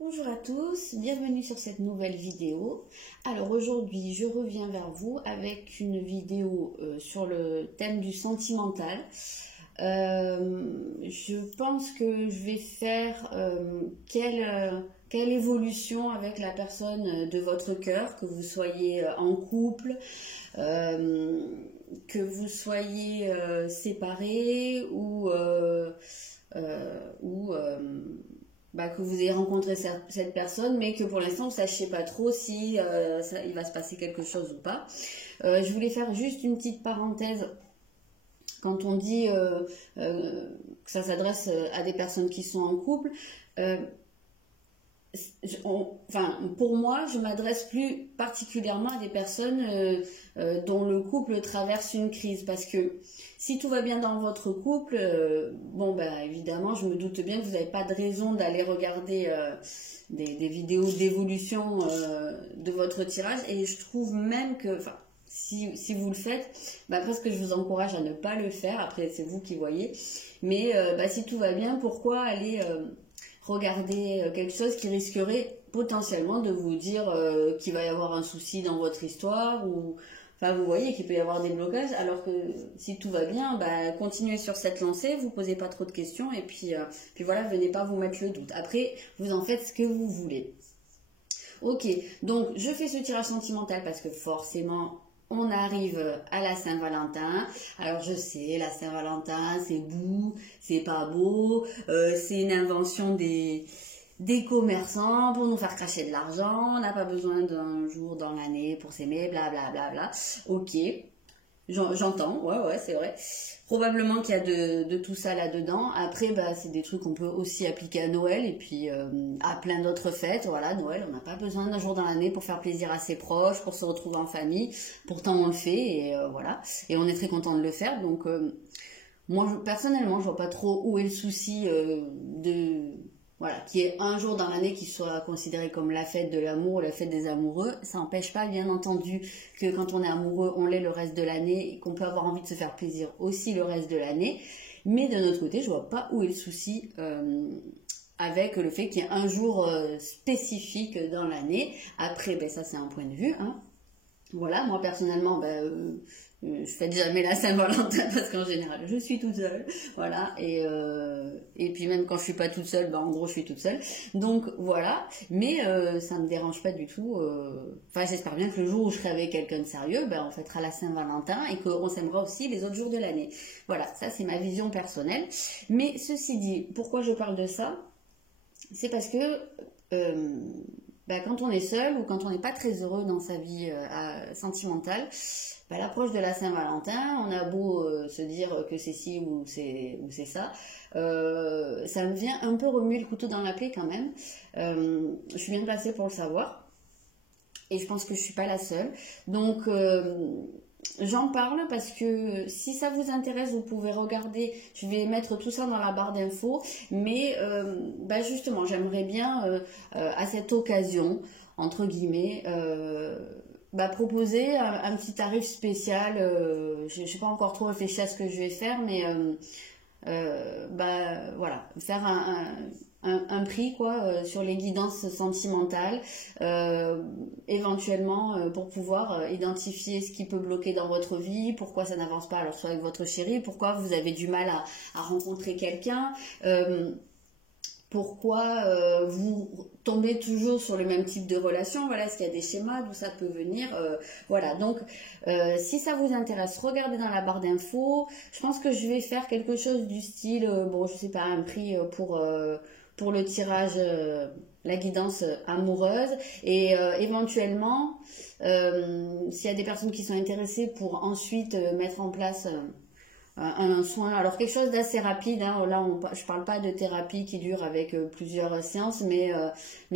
Bonjour à tous, bienvenue sur cette nouvelle vidéo. Alors aujourd'hui je reviens vers vous avec une vidéo sur le thème du sentimental. Je pense que je vais faire quelle évolution avec la personne de votre cœur, que vous soyez en couple, euh, que vous soyez séparés ou que vous ayez rencontré cette personne, mais que pour l'instant vous ne sachiez pas trop si il va se passer quelque chose ou pas. Je voulais faire juste une petite parenthèse. Quand on dit que ça s'adresse à des personnes qui sont en couple, pour moi, je m'adresse plus particulièrement à des personnes dont le couple traverse une crise. Parce que si tout va bien dans votre couple, évidemment, je me doute bien que vous n'avez pas de raison d'aller regarder des vidéos d'évolution de votre tirage. Et je trouve même que, si vous le faites, presque je vous encourage à ne pas le faire. Après, c'est vous qui voyez. Mais si tout va bien, pourquoi aller regarder quelque chose qui risquerait potentiellement de vous dire qu'il va y avoir un souci dans votre histoire ou vous voyez qu'il peut y avoir des blocages, alors que si tout va bien, continuez sur cette lancée, vous posez pas trop de questions et puis voilà, venez pas vous mettre le doute. Après, vous en faites ce que vous voulez. Ok, donc je fais ce tirage sentimental parce que forcément on arrive à la Saint-Valentin. Alors je sais, la Saint-Valentin, c'est beau, c'est pas beau, c'est une invention des commerçants pour nous faire cracher de l'argent. On n'a pas besoin d'un jour dans l'année pour s'aimer, blablabla. Bla, bla. Ok, j'entends, ouais, c'est vrai. Probablement qu'il y a de tout ça là-dedans. Après, c'est des trucs qu'on peut aussi appliquer à Noël et puis à plein d'autres fêtes. Voilà, Noël, on n'a pas besoin d'un jour dans l'année pour faire plaisir à ses proches, pour se retrouver en famille. Pourtant, on le fait et voilà. Et on est très content de le faire. Donc, moi, personnellement, je vois pas trop où est le souci voilà, qu'il y ait un jour dans l'année qui soit considéré comme la fête de l'amour ou la fête des amoureux. Ça n'empêche pas, bien entendu, que quand on est amoureux, on l'est le reste de l'année et qu'on peut avoir envie de se faire plaisir aussi le reste de l'année. Mais d'un autre côté, je vois pas où est le souci avec le fait qu'il y ait un jour spécifique dans l'année. Après, ça c'est un point de vue, hein. Voilà, moi personnellement, je fête jamais la Saint-Valentin parce qu'en général je suis toute seule, voilà, et puis même quand je suis pas toute seule, en gros je suis toute seule, donc voilà, mais ça me dérange pas du tout, j'espère bien que le jour où je serai avec quelqu'un de sérieux, on fêtera la Saint-Valentin et qu'on s'aimera aussi les autres jours de l'année, voilà, ça c'est ma vision personnelle, mais ceci dit, pourquoi je parle de ça, c'est parce que quand on est seul ou quand on n'est pas très heureux dans sa vie sentimentale, l'approche de la Saint-Valentin, on a beau se dire que c'est ci ou c'est ça, ça me vient un peu remuer le couteau dans la plaie quand même. Je suis bien placée pour le savoir et je pense que je suis pas la seule. Donc j'en parle parce que si ça vous intéresse, vous pouvez regarder. Je vais mettre tout ça dans la barre d'infos. Mais justement, j'aimerais bien à cette occasion, entre guillemets, proposer un petit tarif spécial. Je n'ai pas encore trop réfléchi à ce que je vais faire, mais voilà, faire un prix sur les guidances sentimentales, éventuellement pour pouvoir identifier ce qui peut bloquer dans votre vie, pourquoi ça n'avance pas alors soit avec votre chéri, pourquoi vous avez du mal à rencontrer quelqu'un, pourquoi vous tombez toujours sur le même type de relation, voilà, est-ce qu'il y a des schémas, d'où ça peut venir, voilà, donc si ça vous intéresse, regardez dans la barre d'infos. Je pense que je vais faire quelque chose du style, je sais pas, un prix pour le tirage, la guidance amoureuse, et éventuellement, s'il y a des personnes qui sont intéressées pour ensuite mettre en place un soin, alors quelque chose d'assez rapide, hein. Là je parle pas de thérapie qui dure avec plusieurs séances, mais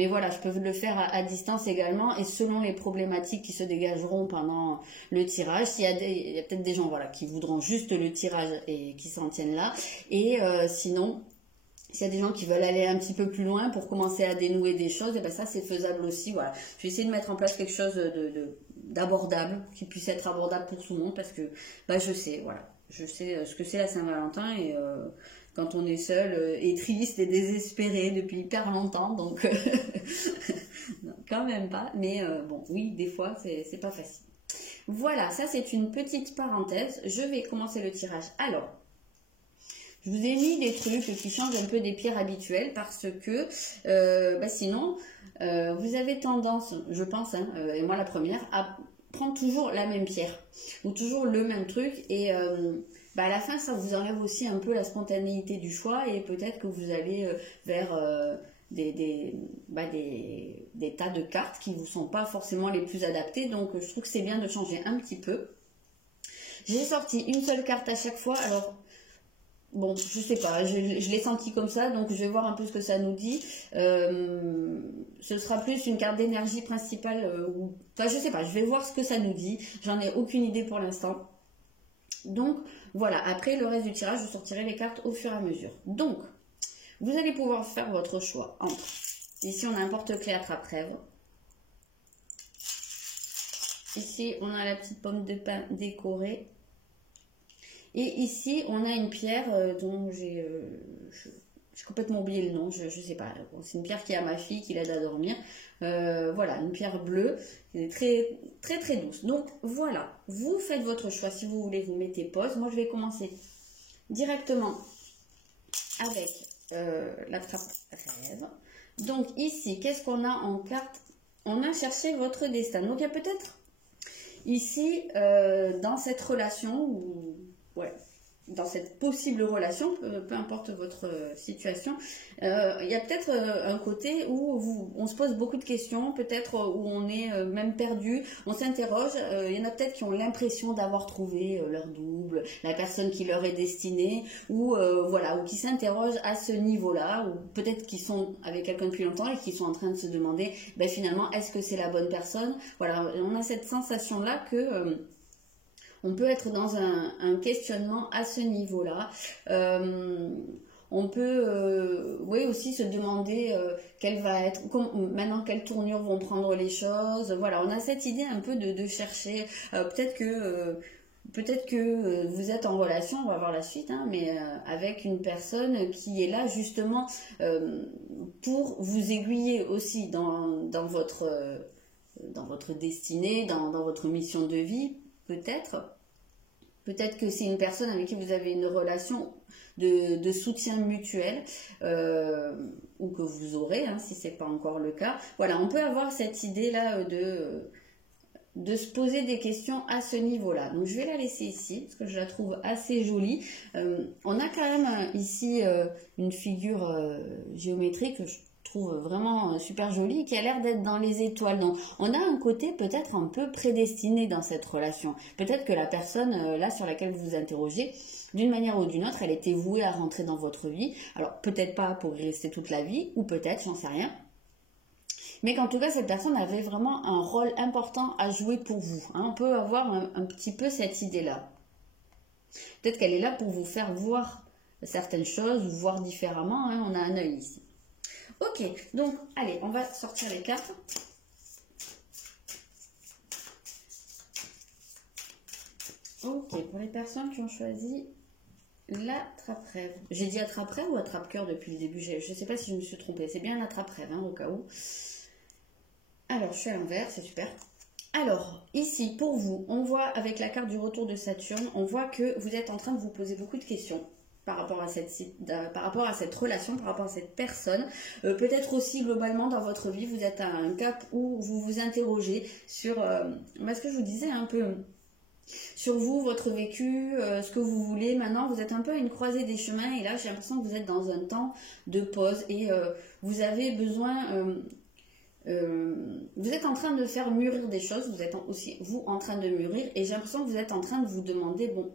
voilà, je peux le faire à distance également, et selon les problématiques qui se dégageront pendant le tirage, il y a peut-être des gens qui voudront juste le tirage et qui s'en tiennent là, et sinon s'il y a des gens qui veulent aller un petit peu plus loin pour commencer à dénouer des choses, et ça c'est faisable aussi, voilà. Je vais essayer de mettre en place quelque chose d'abordable, qui puisse être abordable pour tout le monde, parce que je sais, voilà. Je sais ce que c'est la Saint-Valentin, et quand on est seul et triste et désespéré depuis hyper longtemps, donc non, quand même pas, mais bon, oui, des fois, c'est pas facile. Voilà, ça c'est une petite parenthèse. Je vais commencer le tirage. Alors, je vous ai mis des trucs qui changent un peu des pierres habituelles parce que sinon, vous avez tendance, je pense, hein, et moi la première, à prendre toujours la même pierre ou toujours le même truc et à la fin, ça vous enlève aussi un peu la spontanéité du choix et peut-être que vous allez vers des tas de cartes qui ne vous sont pas forcément les plus adaptées. Donc, je trouve que c'est bien de changer un petit peu. J'ai sorti une seule carte à chaque fois. Alors, bon, je sais pas, je l'ai senti comme ça, donc je vais voir un peu ce que ça nous dit. Ce sera plus une carte d'énergie principale, enfin je sais pas, je vais voir ce que ça nous dit. J'en ai aucune idée pour l'instant. Donc voilà, après le reste du tirage, je sortirai les cartes au fur et à mesure. Donc, vous allez pouvoir faire votre choix entre, ici on a un porte-clés attrape-rêve. Ici on a la petite pomme de pin décorée. Et ici, on a une pierre dont j'ai complètement oublié le nom, je sais pas. C'est une pierre qui est à ma fille, qui l'aide à dormir. Voilà, une pierre bleue, qui est très, très, très douce. Donc, voilà, vous faites votre choix. Si vous voulez, vous mettez pause. Moi, je vais commencer directement avec l'attrape-rêve. Donc, ici, qu'est-ce qu'on a en carte? On a cherché votre destin. Donc, il y a peut-être ici, dans cette relation, ou ouais, dans cette possible relation, peu importe votre situation, il y a peut-être un côté où on se pose beaucoup de questions, peut-être où on est même perdu, on s'interroge, il y en a peut-être qui ont l'impression d'avoir trouvé leur double, la personne qui leur est destinée, ou voilà, ou qui s'interrogent à ce niveau-là, ou peut-être qu'ils sont avec quelqu'un depuis longtemps et qui sont en train de se demander, ben finalement, est-ce que c'est la bonne personne? Voilà, on a cette sensation-là que on peut être dans un questionnement à ce niveau-là. On peut oui, aussi se demander quelle va être, maintenant quelle tournure vont prendre les choses. Voilà, on a cette idée un peu de chercher. Peut-être que vous êtes en relation, on va voir la suite, hein, mais avec une personne qui est là justement pour vous aiguiller aussi dans votre destinée, dans votre mission de vie. Peut-être que c'est une personne avec qui vous avez une relation de soutien mutuel ou que vous aurez, hein, si ce n'est pas encore le cas. Voilà, on peut avoir cette idée-là de se poser des questions à ce niveau-là. Donc je vais la laisser ici, parce que je la trouve assez jolie. On a quand même ici une figure géométrique que je trouve vraiment super jolie, qui a l'air d'être dans les étoiles. Donc on a un côté peut-être un peu prédestiné dans cette relation. Peut-être que la personne là sur laquelle vous vous interrogez, d'une manière ou d'une autre, elle était vouée à rentrer dans votre vie. Alors peut-être pas pour y rester toute la vie, ou peut-être, j'en sais rien. Mais qu'en tout cas, cette personne avait vraiment un rôle important à jouer pour vous. Hein. On peut avoir un petit peu cette idée-là. Peut-être qu'elle est là pour vous faire voir certaines choses, ou voir différemment. Hein. On a un œil ici. Ok, donc, allez, on va sortir les cartes. Ok, pour les personnes qui ont choisi l'attrape-rêve. J'ai dit attrape-rêve ou attrape-cœur depuis le début? Je ne sais pas si je me suis trompée. C'est bien l'attrape-rêve, hein, au cas où. Alors, je suis à l'envers, c'est super. Alors, ici, pour vous, on voit avec la carte du retour de Saturne, on voit que vous êtes en train de vous poser beaucoup de questions par rapport à cette relation, par rapport à cette personne. Peut-être aussi, globalement, dans votre vie, vous êtes à un cap où vous vous interrogez sur ce que je vous disais un peu, sur vous, votre vécu, ce que vous voulez. Maintenant, vous êtes un peu à une croisée des chemins et là, j'ai l'impression que vous êtes dans un temps de pause et vous avez besoin... vous êtes en train de faire mûrir des choses, vous êtes aussi vous en train de mûrir et j'ai l'impression que vous êtes en train de vous demander, bon,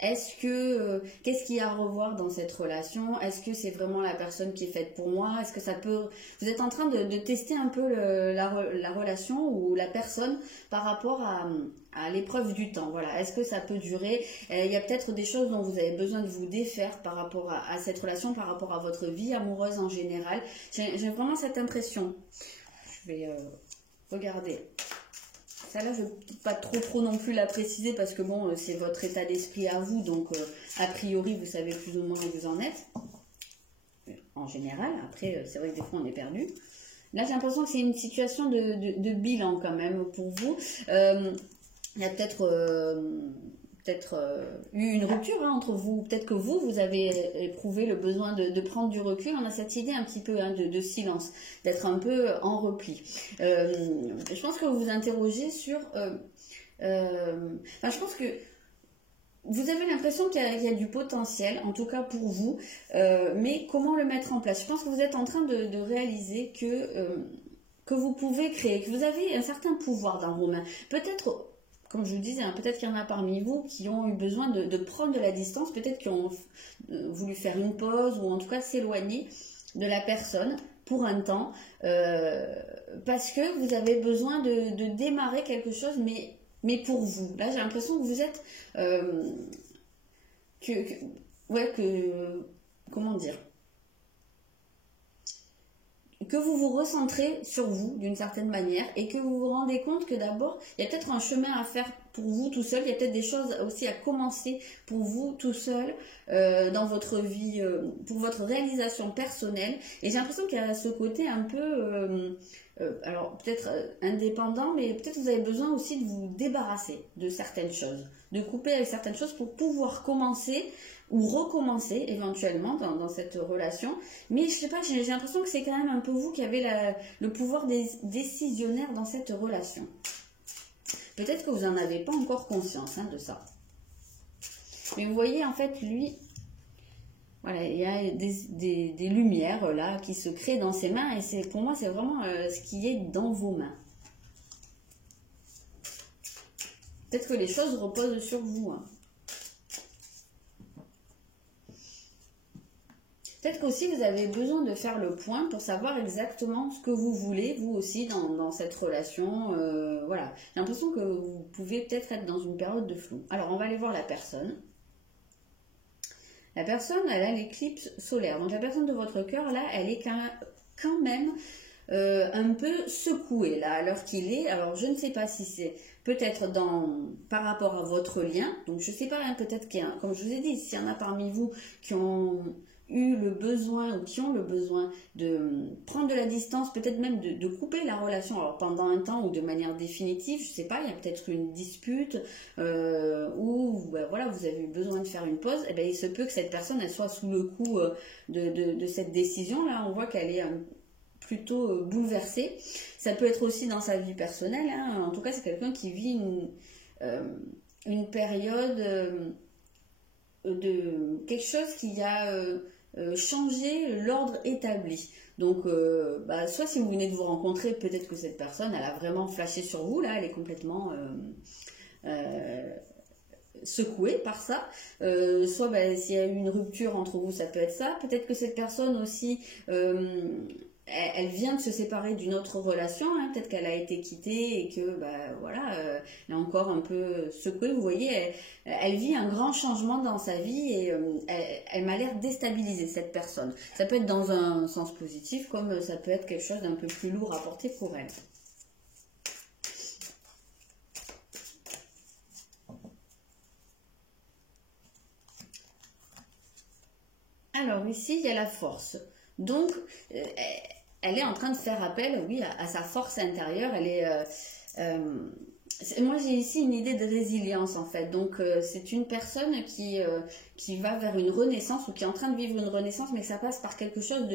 qu'est-ce qu'il y a à revoir dans cette relation? Est-ce que c'est vraiment la personne qui est faite pour moi? Est-ce que ça peut... Vous êtes en train de tester un peu la relation ou la personne par rapport à l'épreuve du temps. Voilà. Est-ce que ça peut durer? Il y a peut-être des choses dont vous avez besoin de vous défaire par rapport à cette relation, par rapport à votre vie amoureuse en général. J'ai vraiment cette impression. Je vais regarder Ça là, je ne vais pas trop non plus la préciser parce que bon, c'est votre état d'esprit à vous, donc a priori, vous savez plus ou moins où vous en êtes, en général. Après, c'est vrai que des fois, on est perdu. Là, j'ai l'impression que c'est une situation de bilan quand même pour vous. Il y a peut-être eu une rupture hein, entre vous. Peut-être que vous avez éprouvé le besoin de prendre du recul. On a cette idée un petit peu hein, de silence, d'être un peu en repli. Je pense que vous vous interrogez sur... je pense que vous avez l'impression qu'il y a du potentiel, en tout cas pour vous, mais comment le mettre en place? Je pense que vous êtes en train de réaliser que vous pouvez créer, que vous avez un certain pouvoir dans vos mains. Peut-être, comme je vous disais, hein, peut-être qu'il y en a parmi vous qui ont eu besoin de prendre de la distance, peut-être qui ont voulu faire une pause ou en tout cas s'éloigner de la personne pour un temps, parce que vous avez besoin de démarrer quelque chose, mais pour vous. Là, j'ai l'impression que vous êtes... comment dire? Que vous vous recentrez sur vous d'une certaine manière et que vous vous rendez compte que d'abord, il y a peut-être un chemin à faire pour vous tout seul, il y a peut-être des choses aussi à commencer pour vous tout seul dans votre vie, pour votre réalisation personnelle. Et j'ai l'impression qu'il y a ce côté un peu... alors peut-être indépendant, mais peut-être vous avez besoin aussi de vous débarrasser de certaines choses, de couper avec certaines choses pour pouvoir commencer ou recommencer éventuellement dans cette relation. Mais je sais pas, j'ai l'impression que c'est quand même un peu vous qui avez le pouvoir décisionnaire dans cette relation. Peut-être que vous n'en avez pas encore conscience hein, de ça. Mais vous voyez, en fait, lui... Voilà, il y a des lumières là qui se créent dans ses mains et pour moi c'est vraiment ce qui est dans vos mains. Peut-être que les choses reposent sur vous. Hein. Peut-être qu'aussi vous avez besoin de faire le point pour savoir exactement ce que vous voulez, vous aussi, dans cette relation. Voilà, j'ai l'impression que vous pouvez peut-être être dans une période de flou. Alors on va aller voir la personne. La personne, elle a l'éclipse solaire. Donc la personne de votre cœur, là, elle est quand même un peu secouée, là, à l'heure qu'il est. Alors je ne sais pas si c'est peut-être par rapport à votre lien. Donc je ne sais pas, hein, peut-être qu'il y a, comme je vous ai dit, s'il y en a parmi vous qui ont eu le besoin ou qui ont le besoin de prendre de la distance, peut-être même de couper la relation alors pendant un temps ou de manière définitive, je sais pas, il y a peut-être une dispute ou voilà, vous avez eu besoin de faire une pause, et il se peut que cette personne elle soit sous le coup de cette décision là, on voit qu'elle est plutôt bouleversée. Ça peut être aussi dans sa vie personnelle, hein. En tout cas c'est quelqu'un qui vit une période de quelque chose qui a changer l'ordre établi. Donc, soit si vous venez de vous rencontrer, peut-être que cette personne, elle a vraiment flashé sur vous, là, elle est complètement secouée par ça. Soit s'il y a eu une rupture entre vous, ça peut être ça. Peut-être que cette personne aussi... elle vient de se séparer d'une autre relation, hein. Peut-être qu'elle a été quittée et que voilà, elle est encore un peu secouée. Vous voyez, elle vit un grand changement dans sa vie et elle m'a l'air déstabilisée, cette personne. Ça peut être dans un sens positif comme ça peut être quelque chose d'un peu plus lourd à porter pour elle. Alors ici, il y a la force. Donc, elle est en train de faire appel, oui, à sa force intérieure. Elle est, moi, j'ai ici une idée de résilience, en fait. Donc, c'est une personne qui va vers une renaissance ou qui est en train de vivre une renaissance, mais que ça passe par quelque chose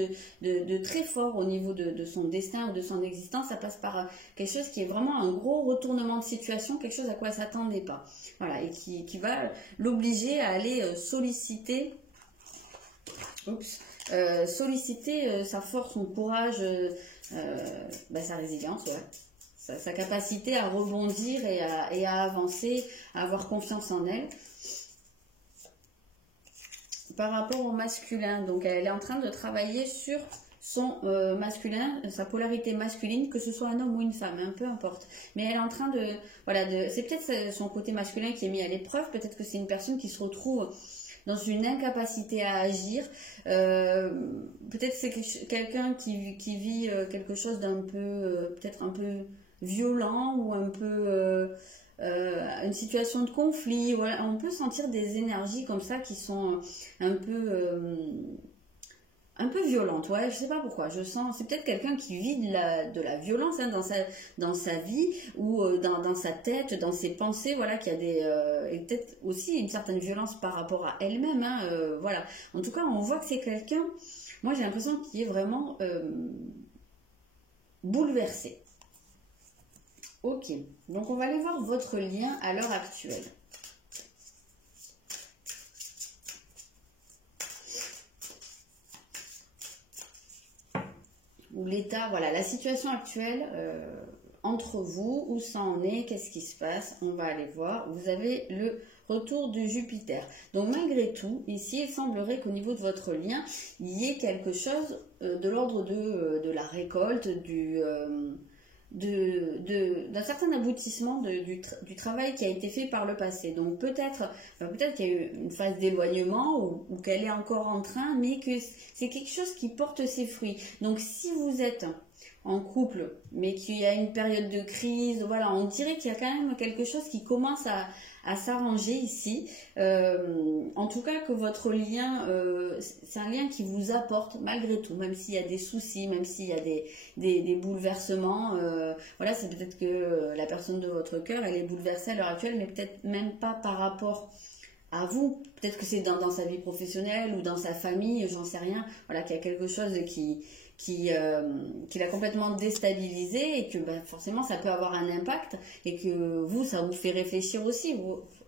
de très fort au niveau de son destin ou de son existence. Ça passe par quelque chose qui est vraiment un gros retournement de situation, quelque chose à quoi elle ne s'attendait pas. Voilà, et qui va l'obliger à aller solliciter... solliciter sa force, son courage, sa résilience, ouais. Sa capacité à rebondir et à avancer, à avoir confiance en elle. Par rapport au masculin, donc elle est en train de travailler sur son masculin, sa polarité masculine, que ce soit un homme ou une femme, hein, peu importe. Mais elle est en train c'est peut-être son côté masculin qui est mis à l'épreuve, peut-être que c'est une personne qui se retrouve dans une incapacité à agir. Peut-être c'est quelqu'un qui vit quelque chose d'un peu, peut-être un peu violent ou un peu une situation de conflit. Voilà, on peut sentir des énergies comme ça qui sont un peu violente, ouais, je sais pas pourquoi, je sens, c'est peut-être quelqu'un qui vit de la violence hein, dans sa vie ou dans sa tête, dans ses pensées, voilà, qui a et peut-être aussi une certaine violence par rapport à elle-même, hein, voilà. En tout cas, on voit que c'est quelqu'un, moi j'ai l'impression qu'il est vraiment bouleversé. Ok, donc on va aller voir votre lien à l'heure actuelle. Ou l'état, voilà, la situation actuelle entre vous, où ça en est, qu'est-ce qui se passe, on va aller voir. Vous avez le retour de Jupiter. Donc malgré tout, ici, il semblerait qu'au niveau de votre lien, il y ait quelque chose de l'ordre de la récolte, d'un certain aboutissement du travail qui a été fait par le passé. Donc peut-être qu'il y a eu une phase d'éloignement ou qu'elle est encore en train, mais que c'est quelque chose qui porte ses fruits. Donc si vous êtes en couple, mais qu'il y a une période de crise, voilà, on dirait qu'il y a quand même quelque chose qui commence à s'arranger ici. En tout cas, que votre lien, c'est un lien qui vous apporte malgré tout, même s'il y a des soucis, même s'il y a des bouleversements. Voilà, c'est peut-être que la personne de votre cœur, elle est bouleversée à l'heure actuelle, mais peut-être même pas par rapport à vous. Peut-être que c'est dans sa vie professionnelle ou dans sa famille, j'en sais rien. Voilà, qu'il y a quelque chose qui l'a complètement déstabilisé et que forcément ça peut avoir un impact et que vous, ça vous fait réfléchir aussi.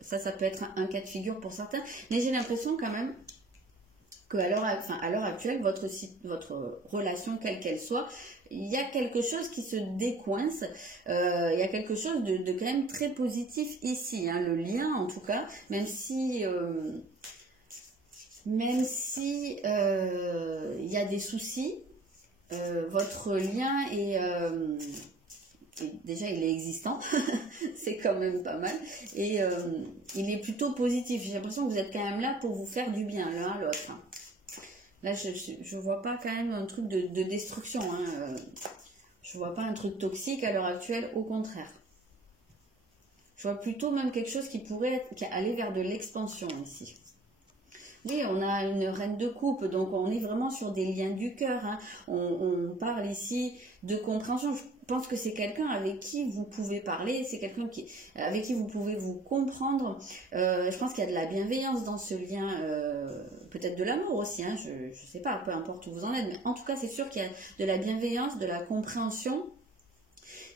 Ça peut être un cas de figure pour certains. Mais j'ai l'impression quand même qu'à l'heure actuelle, votre relation, quelle qu'elle soit, il y a quelque chose qui se décoince, il y a quelque chose de quand même très positif ici, hein, le lien en tout cas, même si il y a des soucis, votre lien déjà il est existant, c'est quand même pas mal, et il est plutôt positif. J'ai l'impression que vous êtes quand même là pour vous faire du bien l'un à l'autre. Là je vois pas quand même un truc de destruction, hein. Je vois pas un truc toxique à l'heure actuelle, au contraire. Je vois plutôt même quelque chose qui pourrait aller vers de l'expansion ici. Oui, on a une reine de coupe, donc on est vraiment sur des liens du cœur, hein. On parle ici de compréhension. Je pense que c'est quelqu'un avec qui vous pouvez parler, c'est quelqu'un avec qui vous pouvez vous comprendre. Je pense qu'il y a de la bienveillance dans ce lien, peut-être de l'amour aussi, hein, je ne sais pas, peu importe où vous en êtes, mais en tout cas c'est sûr qu'il y a de la bienveillance, de la compréhension.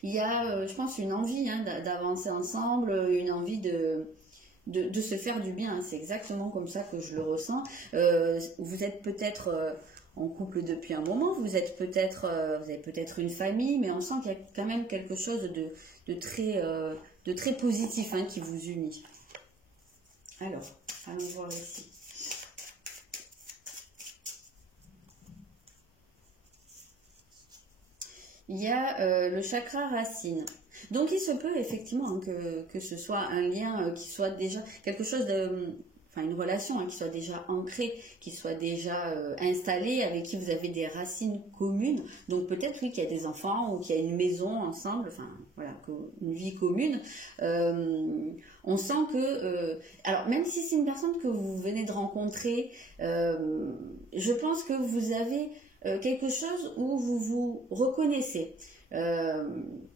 Il y a, je pense, une envie hein, d'avancer ensemble, une envie de se faire du bien, hein. C'est exactement comme ça que je le ressens. Vous êtes peut-être en couple depuis un moment, vous avez peut-être une famille, mais on sent qu'il y a quand même quelque chose de très positif hein, qui vous unit. Alors, allons voir ici. Il y a le chakra racine. Donc il se peut effectivement hein, que ce soit un lien qui soit déjà quelque chose une relation hein, qui soit déjà ancrée, qui soit déjà installée, avec qui vous avez des racines communes. Donc peut-être oui qu'il y a des enfants ou qu'il y a une maison ensemble, enfin voilà, une vie commune. On sent que, alors même si c'est une personne que vous venez de rencontrer, je pense que vous avez quelque chose où vous vous reconnaissez.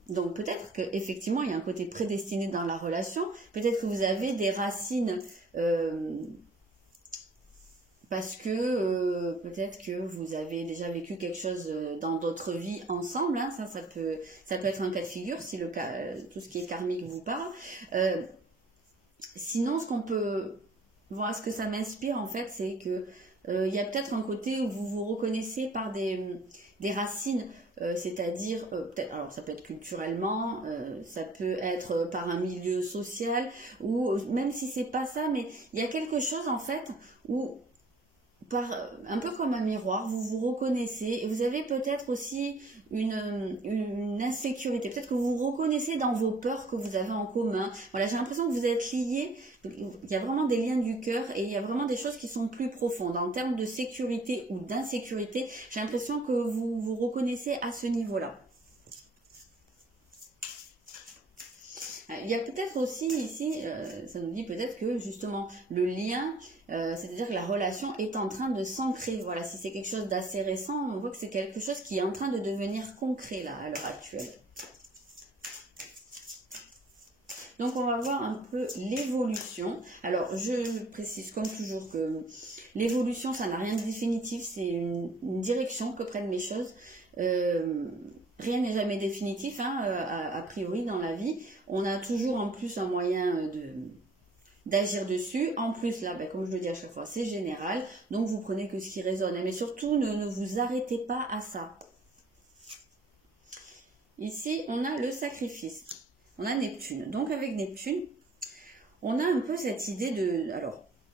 Donc peut-être qu'effectivement il y a un côté prédestiné dans la relation, peut-être que vous avez des racines parce que peut-être que vous avez déjà vécu quelque chose dans d'autres vies ensemble, hein, ça peut être un cas de figure si le cas, tout ce qui est karmique vous parle. Sinon ce qu'on peut voir, ce que ça m'inspire en fait, c'est que il y a peut-être un côté où vous vous reconnaissez par des racines, c'est-à-dire, alors ça peut être culturellement, ça peut être par un milieu social, ou même si c'est pas ça, mais il y a quelque chose en fait où, un peu comme un miroir, vous vous reconnaissez et vous avez peut-être aussi une insécurité. Peut-être que vous vous reconnaissez dans vos peurs que vous avez en commun. Voilà, j'ai l'impression que vous êtes liés. Il y a vraiment des liens du cœur et il y a vraiment des choses qui sont plus profondes. En termes de sécurité ou d'insécurité, j'ai l'impression que vous vous reconnaissez à ce niveau-là. Il y a peut-être aussi ici, ça nous dit peut-être que justement le lien, c'est-à-dire que la relation est en train de s'ancrer. Voilà, si c'est quelque chose d'assez récent, on voit que c'est quelque chose qui est en train de devenir concret là, à l'heure actuelle. Donc on va voir un peu l'évolution. Alors je précise comme toujours que l'évolution ça n'a rien de définitif, c'est une direction que prennent les choses. Rien n'est jamais définitif, hein, a priori dans la vie. On a toujours en plus un moyen d'agir dessus. En plus là, ben, comme je le dis à chaque fois, c'est général. Donc vous prenez que ce qui résonne. Mais surtout ne vous arrêtez pas à ça. Ici on a le sacrifice. On a Neptune. Donc avec Neptune, on a un peu cette idée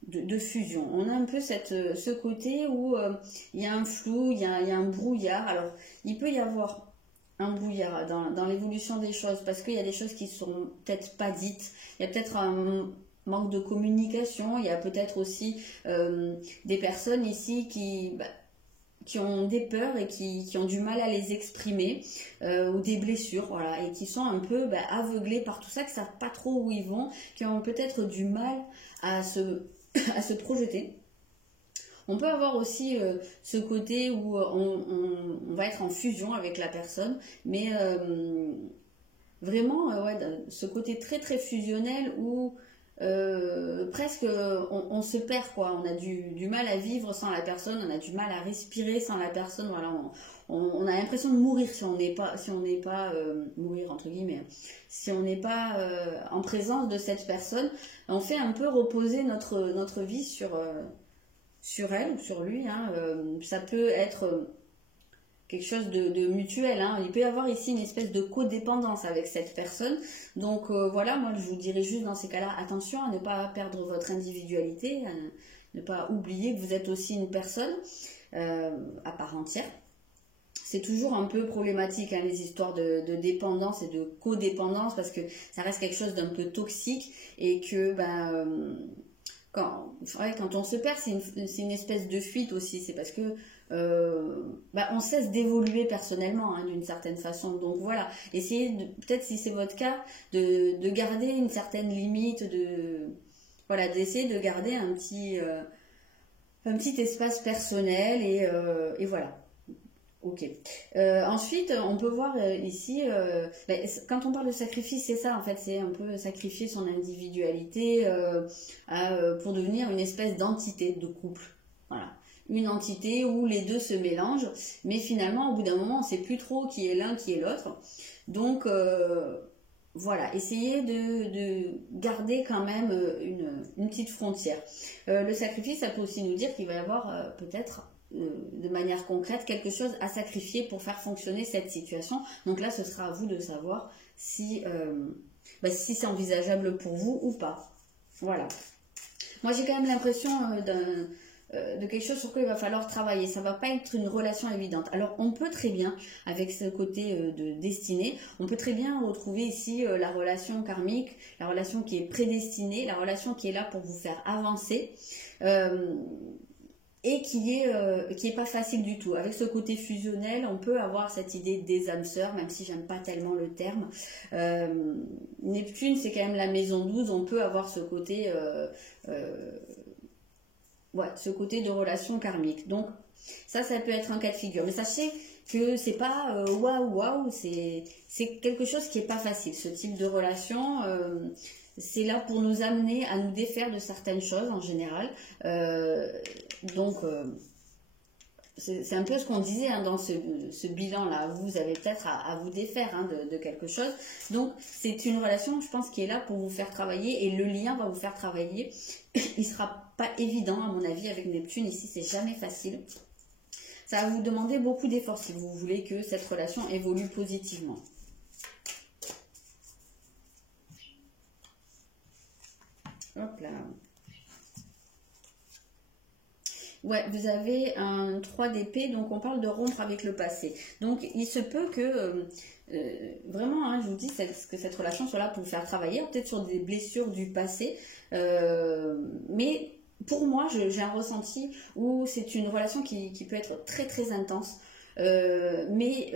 de fusion. On a un peu ce côté où il y a un flou, il y a un brouillard. Alors il peut y avoir un brouillard dans l'évolution des choses parce qu'il y a des choses qui sont peut-être pas dites. Il y a peut-être un manque de communication. Il y a peut-être aussi des personnes ici qui ont des peurs et qui ont du mal à les exprimer ou des blessures, voilà, et qui sont un peu aveuglés par tout ça, qui ne savent pas trop où ils vont, qui ont peut-être du mal à se projeter. On peut avoir aussi ce côté où on va être en fusion avec la personne, mais vraiment ouais, ce côté très très fusionnel où presque on se perd quoi, on a du mal à vivre sans la personne, on a du mal à respirer sans la personne, voilà, on a l'impression de mourir si on n'est pas mourir entre guillemets, si on n'est pas en présence de cette personne. On fait un peu reposer notre vie sur elle ou sur lui, hein. Ça peut être quelque chose de mutuel, hein. Il peut y avoir ici une espèce de codépendance avec cette personne. Donc voilà, moi je vous dirais juste dans ces cas-là, attention à ne pas perdre votre individualité, à ne pas oublier que vous êtes aussi une personne à part entière. C'est toujours un peu problématique, hein, les histoires de dépendance et de codépendance, parce que ça reste quelque chose d'un peu toxique et que quand on se perd, c'est une espèce de fuite aussi. C'est parce que on cesse d'évoluer personnellement, hein, d'une certaine façon. Donc voilà, essayez peut-être si c'est votre cas, de garder une certaine limite, voilà, d'essayer de garder un petit espace personnel et voilà. Ok. Ensuite, on peut voir ici, quand on parle de sacrifice, c'est ça en fait, c'est un peu sacrifier son individualité pour devenir une espèce d'entité de couple. Voilà. Une entité où les deux se mélangent, mais finalement, au bout d'un moment, on ne sait plus trop qui est l'un, qui est l'autre. Donc, voilà, essayez de garder quand même une petite frontière. Le sacrifice, ça peut aussi nous dire qu'il va y avoir peut-être de manière concrète quelque chose à sacrifier pour faire fonctionner cette situation. Donc là ce sera à vous de savoir si c'est envisageable pour vous ou pas. Voilà, moi j'ai quand même l'impression de quelque chose sur quoi il va falloir travailler. Ça va pas être une relation évidente. Alors on peut très bien, avec ce côté de destinée, on peut très bien retrouver ici la relation karmique, la relation qui est prédestinée, la relation qui est là pour vous faire avancer, et qui est pas facile du tout. Avec ce côté fusionnel, on peut avoir cette idée des âmes sœurs, même si j'aime pas tellement le terme. Neptune, c'est quand même la maison 12, on peut avoir ce côté ce côté de relation karmique. Donc ça peut être un cas de figure. Mais sachez que c'est pas waouh, c'est quelque chose qui est pas facile. Ce type de relation, c'est là pour nous amener à nous défaire de certaines choses en général. Donc c'est un peu ce qu'on disait, hein, dans ce bilan-là. Vous avez peut-être à vous défaire, hein, de quelque chose. Donc c'est une relation, je pense, qui est là pour vous faire travailler, et le lien va vous faire travailler. Il sera pas évident, à mon avis, avec Neptune. Ici, c'est jamais facile. Ça va vous demander beaucoup d'efforts si vous voulez que cette relation évolue positivement. Hop là. Ouais, vous avez un 3 d'épée, donc on parle de rompre avec le passé. Donc il se peut que, vraiment, hein, je vous dis que cette relation soit là pour vous faire travailler, peut-être sur des blessures du passé, mais pour moi, j'ai un ressenti où c'est une relation qui peut être très très intense, mais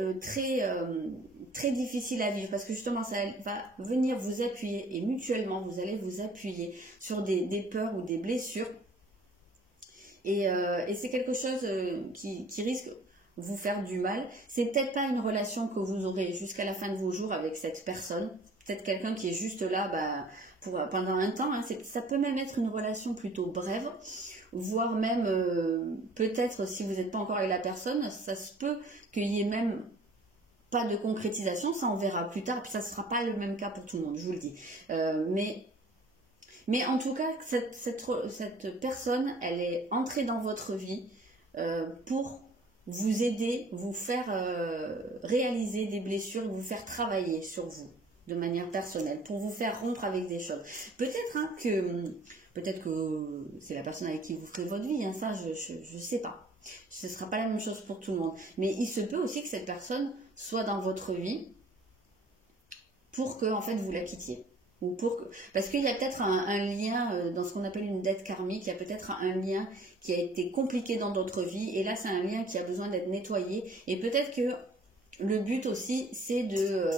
très difficile à vivre parce que justement ça va venir vous appuyer et mutuellement vous allez vous appuyer sur des peurs ou des blessures et c'est quelque chose qui risque vous faire du mal. C'est peut-être pas une relation que vous aurez jusqu'à la fin de vos jours avec cette personne, peut-être quelqu'un qui est juste là pendant un temps, hein. Ça peut même être une relation plutôt brève, voire même peut-être si vous n'êtes pas encore avec la personne, ça se peut qu'il y ait même pas de concrétisation, ça on verra plus tard, puis ça ne sera pas le même cas pour tout le monde, je vous le dis. Mais en tout cas, cette personne, elle est entrée dans votre vie pour vous aider, vous faire réaliser des blessures, vous faire travailler sur vous de manière personnelle, pour vous faire rompre avec des choses. Peut-être que c'est la personne avec qui vous ferez votre vie, hein, ça je sais pas. Ce ne sera pas la même chose pour tout le monde. Mais il se peut aussi que cette personne soit dans votre vie pour que en fait vous la quittiez. Parce qu'il y a peut-être un lien dans ce qu'on appelle une dette karmique, il y a peut-être un lien qui a été compliqué dans d'autres vies, et là c'est un lien qui a besoin d'être nettoyé. Et peut-être que le but aussi c'est de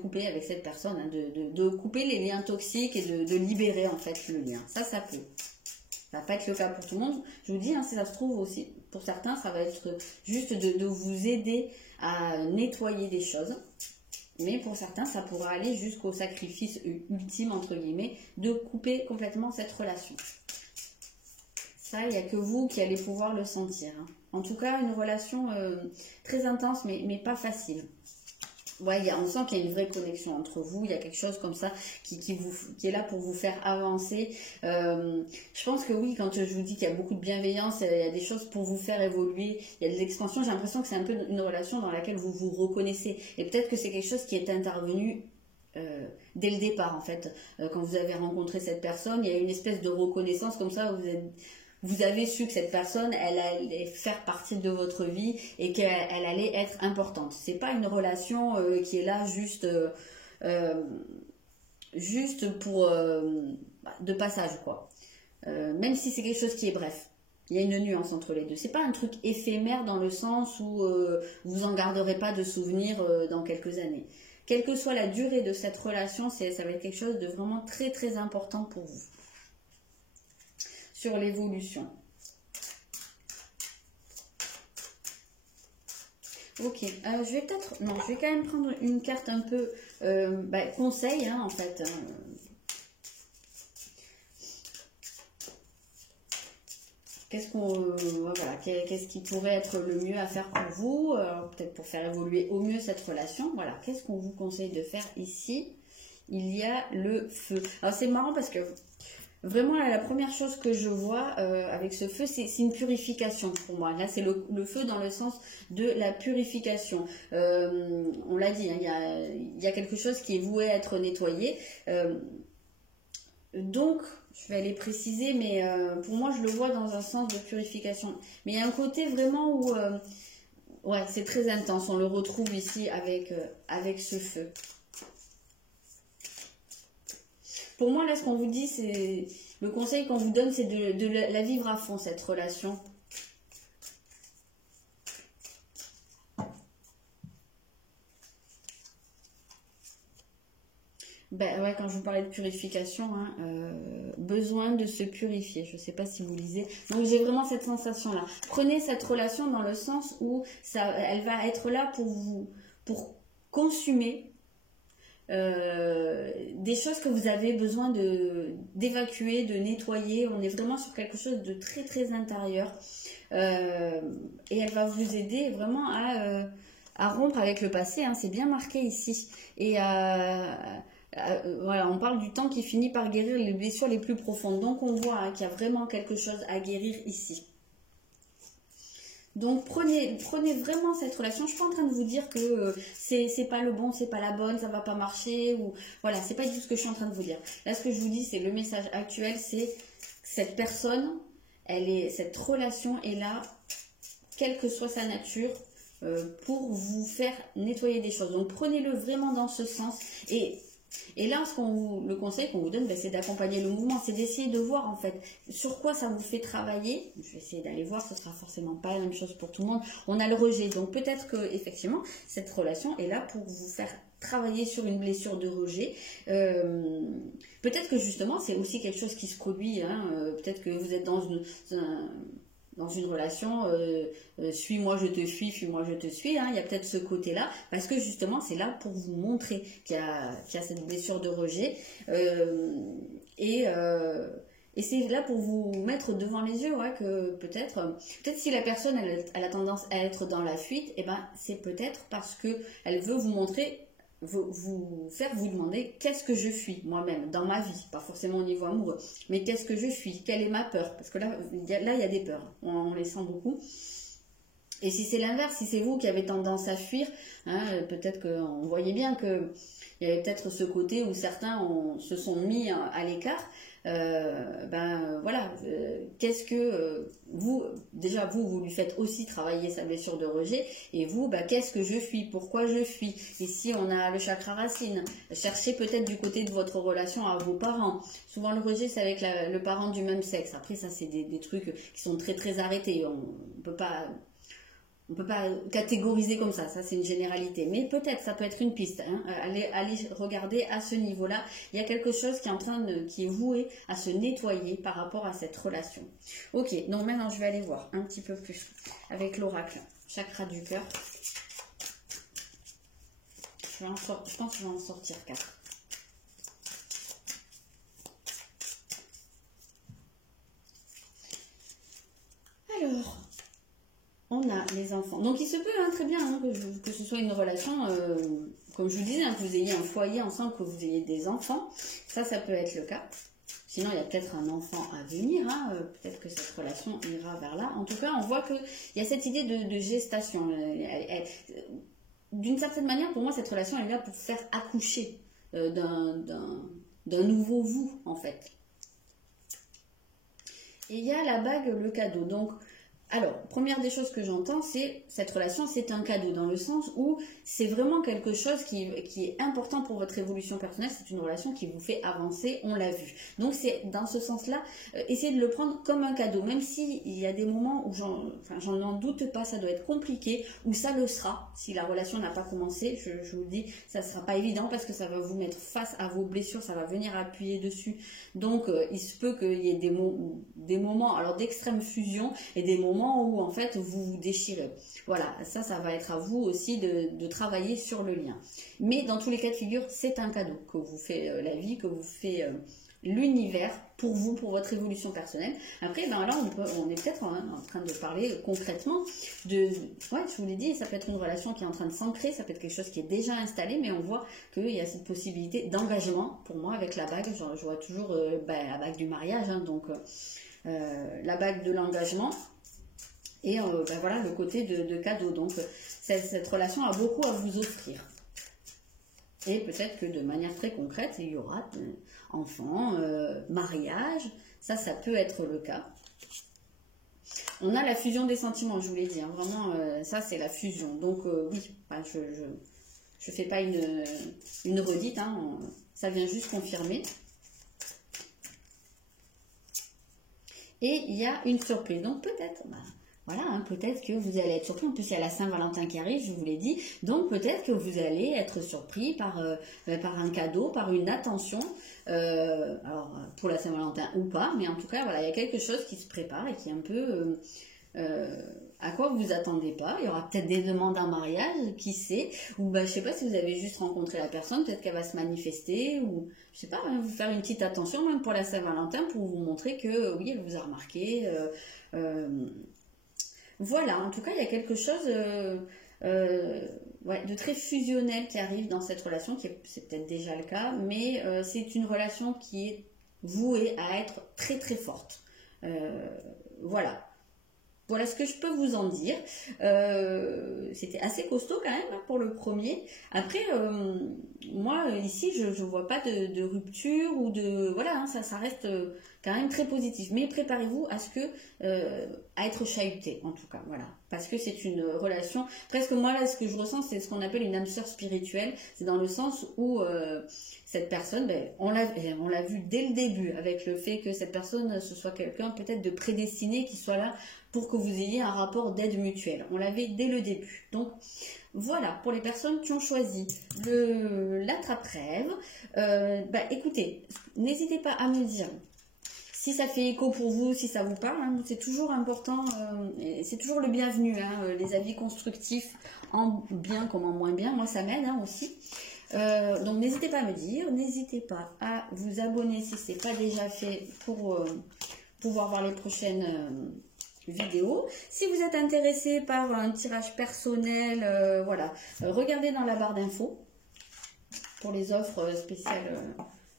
couper avec cette personne, hein, de couper les liens toxiques et de libérer en fait le lien. Ça peut. Ça va pas être le cas pour tout le monde. Je vous dis, hein, si ça se trouve aussi, pour certains, ça va être juste de vous aider à nettoyer des choses. Mais pour certains, ça pourra aller jusqu'au sacrifice ultime, entre guillemets, de couper complètement cette relation. Ça, il n'y a que vous qui allez pouvoir le sentir, hein. En tout cas, une relation très intense, mais pas facile. Ouais, on sent qu'il y a une vraie connexion entre vous, il y a quelque chose comme ça qui est là pour vous faire avancer. Je pense que oui, quand je vous dis qu'il y a beaucoup de bienveillance, il y a des choses pour vous faire évoluer, il y a de l'expansion, j'ai l'impression que c'est un peu une relation dans laquelle vous vous reconnaissez. Et peut-être que c'est quelque chose qui est intervenu dès le départ en fait. Quand vous avez rencontré cette personne, il y a une espèce de reconnaissance comme ça, vous avez su que cette personne, elle allait faire partie de votre vie et qu'elle allait être importante. C'est pas une relation qui est là juste pour de passage quoi. Même si c'est quelque chose qui est bref. Il y a une nuance entre les deux. C'est pas un truc éphémère dans le sens où vous en garderez pas de souvenirs dans quelques années. Quelle que soit la durée de cette relation, ça va être quelque chose de vraiment très très important pour vous. Sur l'évolution. Ok, je vais quand même prendre une carte un peu conseil, hein, en fait. Qu'est-ce qui pourrait être le mieux à faire pour vous, peut-être pour faire évoluer au mieux cette relation. Voilà, qu'est-ce qu'on vous conseille de faire ici? Il y a le feu. Alors c'est marrant parce que vraiment, là, la première chose que je vois avec ce feu, c'est une purification pour moi. Là, c'est le feu dans le sens de la purification. On l'a dit, hein, il y a quelque chose qui est voué à être nettoyé. Donc, je vais aller préciser, mais pour moi, je le vois dans un sens de purification. Mais il y a un côté vraiment où... ouais, c'est très intense. On le retrouve ici avec ce feu. Pour moi, là, ce qu'on vous dit, c'est le conseil qu'on vous donne, c'est de la vivre à fond, cette relation. Ben ouais, quand je vous parlais de purification, hein, besoin de se purifier. Je ne sais pas si vous lisez. Donc j'ai vraiment cette sensation-là. Prenez cette relation dans le sens où elle va être là pour consumer des choses que vous avez besoin d'évacuer, de nettoyer. On est vraiment sur quelque chose de très très intérieur et elle va vous aider vraiment à rompre avec le passé, hein, c'est bien marqué ici, et voilà, on parle du temps qui finit par guérir les blessures les plus profondes. Donc on voit, hein, qu'il y a vraiment quelque chose à guérir ici. Donc prenez vraiment cette relation. Je suis pas en train de vous dire que c'est pas le bon, c'est pas la bonne, ça va pas marcher, ou voilà, c'est pas du tout ce que je suis en train de vous dire. Là, ce que je vous dis, c'est le message actuel, c'est cette personne, cette relation est là, quelle que soit sa nature, pour vous faire nettoyer des choses. Donc prenez-le vraiment dans ce sens, et Et là, le conseil qu'on vous donne, ben, c'est d'accompagner le mouvement, c'est d'essayer de voir en fait sur quoi ça vous fait travailler. Je vais essayer d'aller voir, ce sera forcément pas la même chose pour tout le monde. On a le rejet, donc peut-être que effectivement cette relation est là pour vous faire travailler sur une blessure de rejet. Peut-être que justement c'est aussi quelque chose qui se produit. Hein, peut-être que vous êtes dans une relation, suis-moi je te suis, fuis-moi je te suis, hein, il y a peut-être ce côté-là, parce que justement c'est là pour vous montrer qu'il y a cette blessure de rejet, et c'est là pour vous mettre devant les yeux, ouais, que peut-être si la personne elle a tendance à être dans la fuite, et ben c'est peut-être parce que elle veut vous montrer, vous faire vous demander qu'est-ce que je suis moi-même dans ma vie, pas forcément au niveau amoureux, mais qu'est-ce que je suis, quelle est ma peur, parce que là il y a des peurs, on les sent beaucoup. Et si c'est l'inverse, si c'est vous qui avez tendance à fuir, hein, peut-être qu'on voyait bien que il y avait peut-être ce côté où certains se sont mis à l'écart. Voilà, qu'est-ce que vous, déjà vous lui faites aussi travailler sa blessure de rejet, et vous, qu'est-ce que je fuis, pourquoi je fuis. Ici on a le chakra racine, cherchez peut-être du côté de votre relation à vos parents. Souvent le rejet c'est avec le parent du même sexe, après ça c'est des trucs qui sont très très arrêtés, on peut pas catégoriser comme ça c'est une généralité, mais peut-être ça peut être une piste, hein. Allez regarder à ce niveau-là, il y a quelque chose qui est voué à se nettoyer par rapport à cette relation. Ok, donc maintenant je vais aller voir un petit peu plus avec l'oracle, chakra du cœur. Je pense que je vais en sortir 4. Alors, on a les enfants. Donc il se peut très bien hein, que ce soit une relation, comme je vous disais, hein, que vous ayez un foyer ensemble, que vous ayez des enfants. Ça peut être le cas. Sinon, il y a peut-être un enfant à venir. Hein, peut-être que cette relation ira vers là. En tout cas, on voit qu'il y a cette idée de gestation. D'une certaine manière, pour moi, cette relation elle est là pour faire accoucher d'un nouveau vous, en fait. Et il y a la bague, le cadeau. Donc, alors, première des choses que j'entends, c'est cette relation, c'est un cadeau, dans le sens où c'est vraiment quelque chose qui est important pour votre évolution personnelle. C'est une relation qui vous fait avancer, on l'a vu. Donc, c'est dans ce sens-là, essayez de le prendre comme un cadeau, même s'il y a des moments où j'en n'en doute pas, ça doit être compliqué, ou ça le sera, si la relation n'a pas commencé, je vous le dis, ça ne sera pas évident, parce que ça va vous mettre face à vos blessures, ça va venir appuyer dessus. Donc, il se peut qu'il y ait des moments alors d'extrême fusion, et des moments où en fait vous vous déchirez. Voilà, ça va être à vous aussi de travailler sur le lien. Mais dans tous les cas de figure, c'est un cadeau que vous fait la vie, que vous fait l'univers pour vous, pour votre évolution personnelle. Après, là, on est peut-être en train de parler concrètement ouais, je vous l'ai dit, ça peut être une relation qui est en train de s'ancrer, ça peut être quelque chose qui est déjà installé, mais on voit qu'il y a cette possibilité d'engagement. Pour moi, avec la bague, je vois toujours la bague du mariage, hein, donc la bague de l'engagement. Et voilà le côté de cadeau. Donc cette relation a beaucoup à vous offrir. Et peut-être que de manière très concrète, il y aura enfants, mariage. Ça peut être le cas. On a la fusion des sentiments, je vous l'ai dit. Hein, vraiment, ça c'est la fusion. Donc oui, je fais pas une redite. Hein, ça vient juste confirmer. Et il y a une surprise. Donc peut-être... Voilà, hein, peut-être que vous allez être surpris. En plus, il y a la Saint-Valentin qui arrive, je vous l'ai dit. Donc, peut-être que vous allez être surpris par un cadeau, par une attention. Alors, pour la Saint-Valentin ou pas. Mais en tout cas, voilà, il y a quelque chose qui se prépare et qui est un peu à quoi vous attendez pas. Il y aura peut-être des demandes en mariage, qui sait. Ou je sais pas si vous avez juste rencontré la personne, peut-être qu'elle va se manifester. Ou je sais pas, vous faire une petite attention même pour la Saint-Valentin pour vous montrer que oui, elle vous a remarqué. Voilà, en tout cas, il y a quelque chose de très fusionnel qui arrive dans cette relation, c'est peut-être déjà le cas, mais c'est une relation qui est vouée à être très très forte. Voilà. Voilà ce que je peux vous en dire. C'était assez costaud quand même pour le premier. Après, moi ici, je vois pas de rupture ou de... Voilà, hein, ça reste quand même très positif. Mais préparez-vous à ce que, à être chahuté, en tout cas, voilà. Parce que c'est une relation, presque moi là, ce que je ressens, c'est ce qu'on appelle une âme sœur spirituelle. C'est dans le sens où cette personne, ben, on l'a vu dès le début, avec le fait que cette personne, ce soit quelqu'un peut-être de prédestiné qui soit là pour que vous ayez un rapport d'aide mutuelle. On l'avait dès le début. Donc, voilà, pour les personnes qui ont choisi l'attrape-rêve, écoutez, n'hésitez pas à me dire si ça fait écho pour vous, si ça vous parle, hein, c'est toujours important, c'est toujours le bienvenu, hein, les avis constructifs en bien comme en moins bien, moi ça m'aide hein, aussi. Donc n'hésitez pas à me dire, n'hésitez pas à vous abonner si ce n'est pas déjà fait pour pouvoir voir les prochaines vidéo. Si vous êtes intéressé par un tirage personnel, voilà, regardez dans la barre d'infos pour les offres spéciales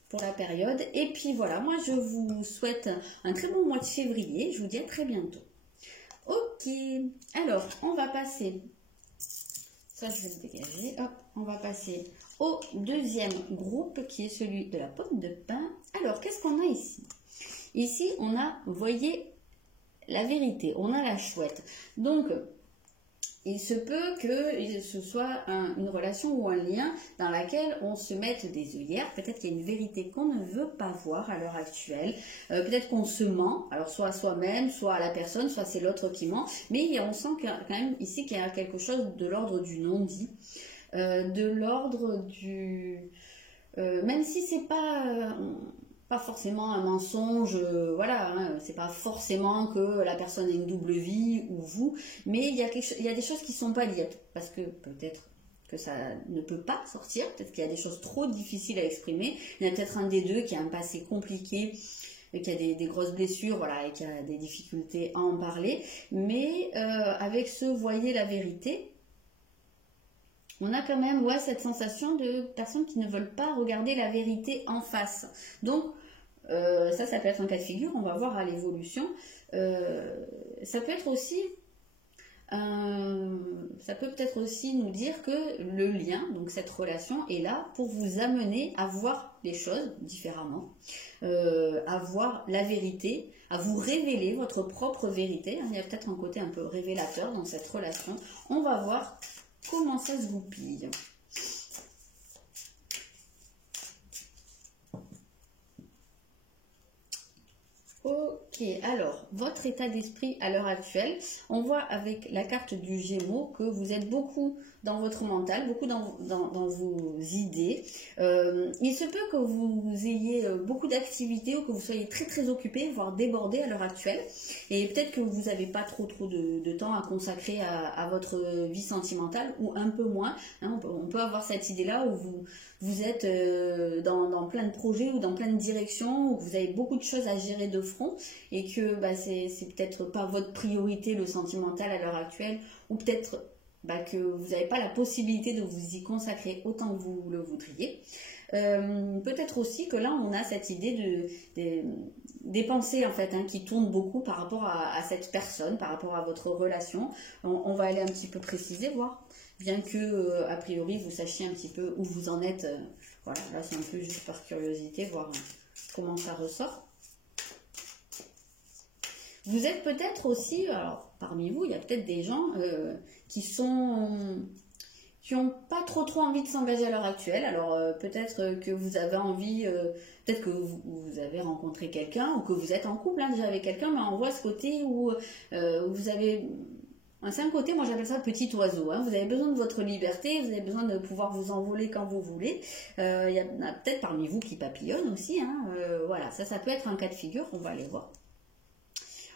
pour la période. Et puis voilà, moi je vous souhaite un très bon mois de février. Je vous dis à très bientôt. Ok, alors on va passer, ça je vais le dégager, hop, on va passer au deuxième groupe qui est celui de la pomme de pin. Alors qu'est-ce qu'on a ici? Ici on a, vous voyez, la vérité, on a la chouette. Donc, il se peut que ce soit une relation ou un lien dans laquelle on se mette des œillères. Peut-être qu'il y a une vérité qu'on ne veut pas voir à l'heure actuelle. Peut-être qu'on se ment, alors soit à soi-même, soit à la personne, soit c'est l'autre qui ment. Mais on sent quand même ici qu'il y a quelque chose de l'ordre du non-dit, de l'ordre du... même si c'est pas forcément un mensonge, voilà, hein, c'est pas forcément que la personne a une double vie ou vous, mais il y a des choses qui sont pas liées, parce que peut-être que ça ne peut pas sortir, peut-être qu'il y a des choses trop difficiles à exprimer, il y en a peut-être un des deux qui a un passé compliqué, et qui a des grosses blessures, voilà, et qui a des difficultés à en parler, mais avec ce voyez la vérité, on a quand même cette sensation de personnes qui ne veulent pas regarder la vérité en face. Donc, ça peut être un cas de figure, on va voir à l'évolution. Ça peut être aussi, ça peut peut-être aussi nous dire que le lien, donc cette relation, est là pour vous amener à voir les choses différemment, à voir la vérité, à vous révéler votre propre vérité. Il y a peut-être un côté un peu révélateur dans cette relation. On va voir comment ça se goupille. Ok, alors, votre état d'esprit à l'heure actuelle, on voit avec la carte du Gémeaux que vous êtes beaucoup dans votre mental, beaucoup dans vos idées. Il se peut que vous ayez beaucoup d'activités ou que vous soyez très très occupé, voire débordé à l'heure actuelle. Et peut-être que vous n'avez pas trop de temps à consacrer à votre vie sentimentale ou un peu moins. Hein, on peut avoir cette idée-là où vous êtes dans plein de projets ou dans plein de directions, où vous avez beaucoup de choses à gérer de front et que c'est peut-être pas votre priorité le sentimental à l'heure actuelle, ou peut-être que vous n'avez pas la possibilité de vous y consacrer autant que vous le voudriez. Peut-être aussi que là on a cette idée des pensées en fait, hein, qui tournent beaucoup par rapport à cette personne, par rapport à votre relation. On va aller un petit peu préciser, voir, bien que a priori vous sachiez un petit peu où vous en êtes. Voilà, là c'est un peu juste par curiosité, voir comment ça ressort. Vous êtes peut-être aussi, alors parmi vous, il y a peut-être des gens qui n'ont pas trop envie de s'engager à l'heure actuelle. Alors peut-être que vous avez envie, peut-être que vous avez rencontré quelqu'un ou que vous êtes en couple hein, déjà avec quelqu'un, mais on voit ce côté où vous avez... C'est un côté, moi j'appelle ça petit oiseau. Hein. Vous avez besoin de votre liberté, vous avez besoin de pouvoir vous envoler quand vous voulez. Il y en a peut-être parmi vous qui papillonnent aussi. Hein. Voilà, ça peut être un cas de figure, on va aller voir.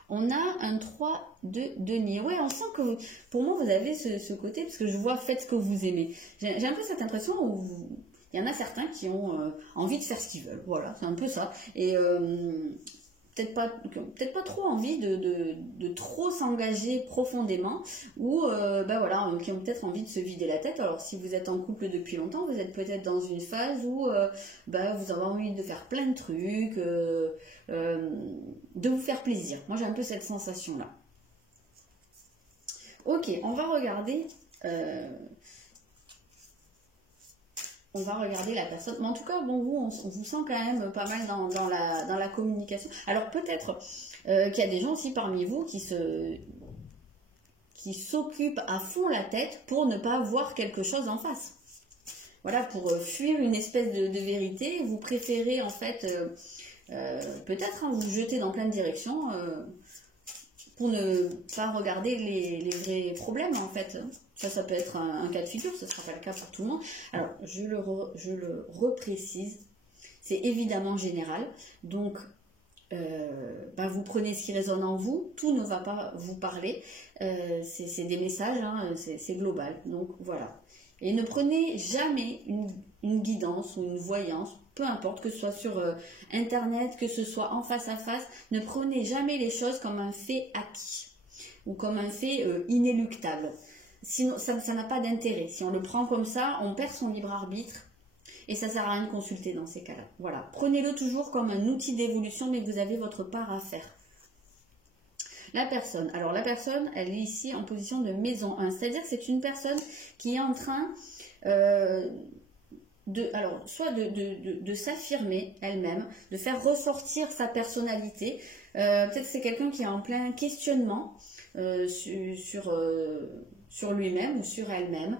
On a un 3 de denier. Ouais, on sent que pour moi vous avez ce côté, parce que je vois faites ce que vous aimez. J'ai un peu cette impression où il y en a certains qui ont envie de faire ce qu'ils veulent. Voilà, c'est un peu ça. Et peut-être pas trop envie de trop s'engager profondément, ou voilà, qui ont peut-être envie de se vider la tête. Alors si vous êtes en couple depuis longtemps, vous êtes peut-être dans une phase où vous avez envie de faire plein de trucs, de vous faire plaisir. Moi j'ai un peu cette sensation là. Ok, on va regarder on va regarder la personne. Mais en tout cas, bon, vous, on vous sent quand même pas mal dans la communication. Alors peut-être qu'il y a des gens aussi parmi vous qui s'occupent à fond la tête pour ne pas voir quelque chose en face. Voilà, pour fuir une espèce de vérité. Vous préférez en fait peut-être vous jeter dans plein de directions pour ne pas regarder les vrais problèmes en fait. Ça peut être un cas de figure, ce ne sera pas le cas pour tout le monde. Alors, je le reprécise, c'est évidemment général, donc vous prenez ce qui résonne en vous, tout ne va pas vous parler, c'est des messages, hein, c'est global, donc voilà. Et ne prenez jamais une guidance ou une voyance, peu importe, que ce soit sur internet, que ce soit en face à face, ne prenez jamais les choses comme un fait acquis ou comme un fait inéluctable. Sinon, ça n'a pas d'intérêt. Si on le prend comme ça, on perd son libre arbitre et ça ne sert à rien de consulter dans ces cas-là. Voilà, prenez-le toujours comme un outil d'évolution, mais vous avez votre part à faire. La personne, alors la personne, elle est ici en position de maison 1, c'est-à-dire que c'est une personne qui est en train soit de s'affirmer elle-même, de faire ressortir sa personnalité. Peut-être que c'est quelqu'un qui est en plein questionnement sur lui-même ou sur elle-même.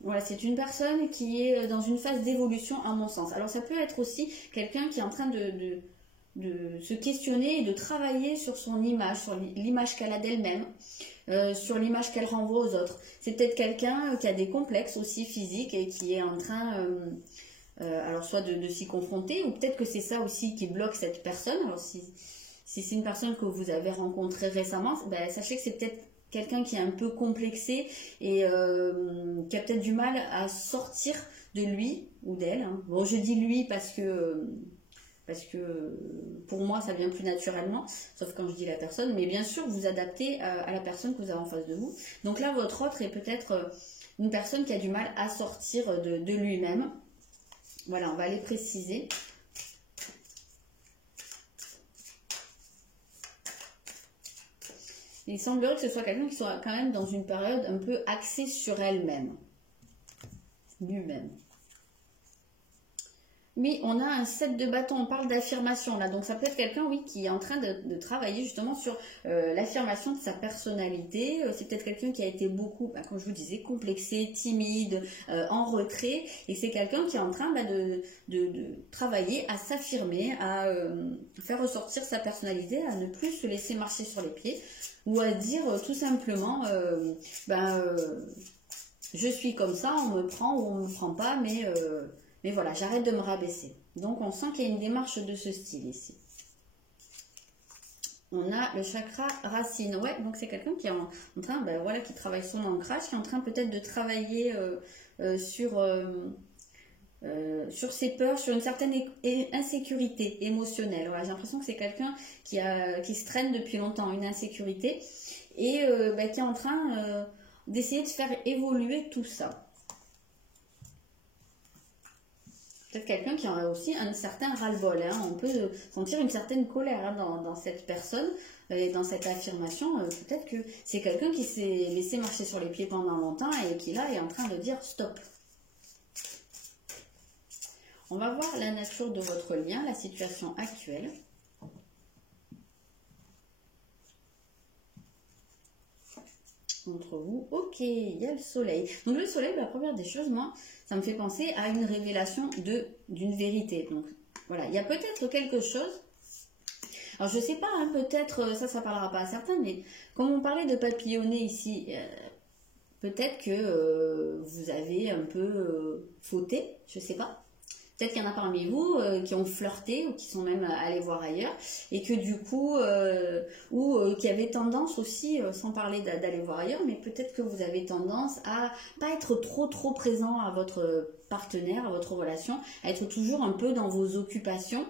Voilà, c'est une personne qui est dans une phase d'évolution à mon sens. Alors ça peut être aussi quelqu'un qui est en train de se questionner et de travailler sur son image, sur l'image qu'elle a d'elle-même, sur l'image qu'elle renvoie aux autres. C'est peut-être quelqu'un qui a des complexes aussi physiques et qui est en train, alors soit de s'y confronter, ou peut-être que c'est ça aussi qui bloque cette personne. Alors si c'est une personne que vous avez rencontrée récemment, sachez que c'est peut-être quelqu'un qui est un peu complexé et qui a peut-être du mal à sortir de lui ou d'elle. Hein. Bon, je dis lui parce que pour moi ça vient plus naturellement, sauf quand je dis la personne, mais bien sûr vous adaptez à la personne que vous avez en face de vous. Donc là votre autre est peut-être une personne qui a du mal à sortir de lui-même. Voilà, on va les préciser. Il semblerait que ce soit quelqu'un qui soit quand même dans une période un peu axée sur elle-même, lui-même. Oui, on a un 7 de bâton, on parle d'affirmation là, donc ça peut être quelqu'un, oui, qui est en train de travailler justement sur l'affirmation de sa personnalité. C'est peut-être quelqu'un qui a été beaucoup, comme je vous disais, complexé, timide, en retrait, et c'est quelqu'un qui est en train de travailler à s'affirmer, à faire ressortir sa personnalité, à ne plus se laisser marcher sur les pieds, ou à dire tout simplement, je suis comme ça, on me prend ou on me prend pas, mais voilà, j'arrête de me rabaisser. Donc, on sent qu'il y a une démarche de ce style ici. On a le chakra racine. Ouais, donc c'est quelqu'un qui est en train, qui travaille son ancrage, qui est en train peut-être de travailler sur ses peurs, sur une certaine insécurité émotionnelle. Voilà, j'ai l'impression que c'est quelqu'un qui se traîne depuis longtemps, une insécurité, et qui est en train d'essayer de faire évoluer tout ça. Peut-être quelqu'un qui a aussi un certain ras-le-bol. Hein. On peut sentir une certaine colère hein, dans cette personne et dans cette affirmation. Peut-être que c'est quelqu'un qui s'est laissé marcher sur les pieds pendant longtemps et qui là est en train de dire stop. On va voir la nature de votre lien, la situation actuelle. Entre vous, ok, il y a le soleil. Donc le soleil, la première des choses, moi, ça me fait penser à une révélation d'une vérité. Donc voilà, il y a peut-être quelque chose. Alors je sais pas, hein, peut-être ça parlera pas à certains, mais comme on parlait de papillonner ici, peut-être que vous avez un peu fauté, je sais pas. Peut-être qu'il y en a parmi vous qui ont flirté ou qui sont même allés voir ailleurs et que du coup, qui avaient tendance aussi, sans parler d'aller voir ailleurs, mais peut-être que vous avez tendance à pas être trop présent à votre partenaire, à votre relation, à être toujours un peu dans vos occupations,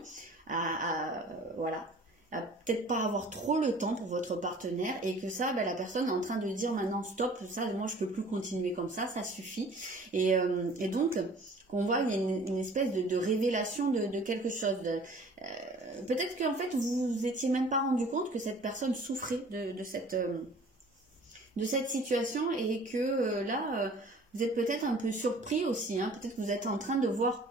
voilà. À peut-être pas avoir trop le temps pour votre partenaire et que ça, la personne est en train de dire maintenant stop, ça, moi je peux plus continuer comme ça suffit. Et donc, qu'on voit, il y a une espèce de révélation de quelque chose. Peut-être qu'en fait, vous vous étiez même pas rendu compte que cette personne souffrait de cette situation et que Vous êtes peut-être un peu surpris aussi, hein. Peut-être que vous êtes en train de voir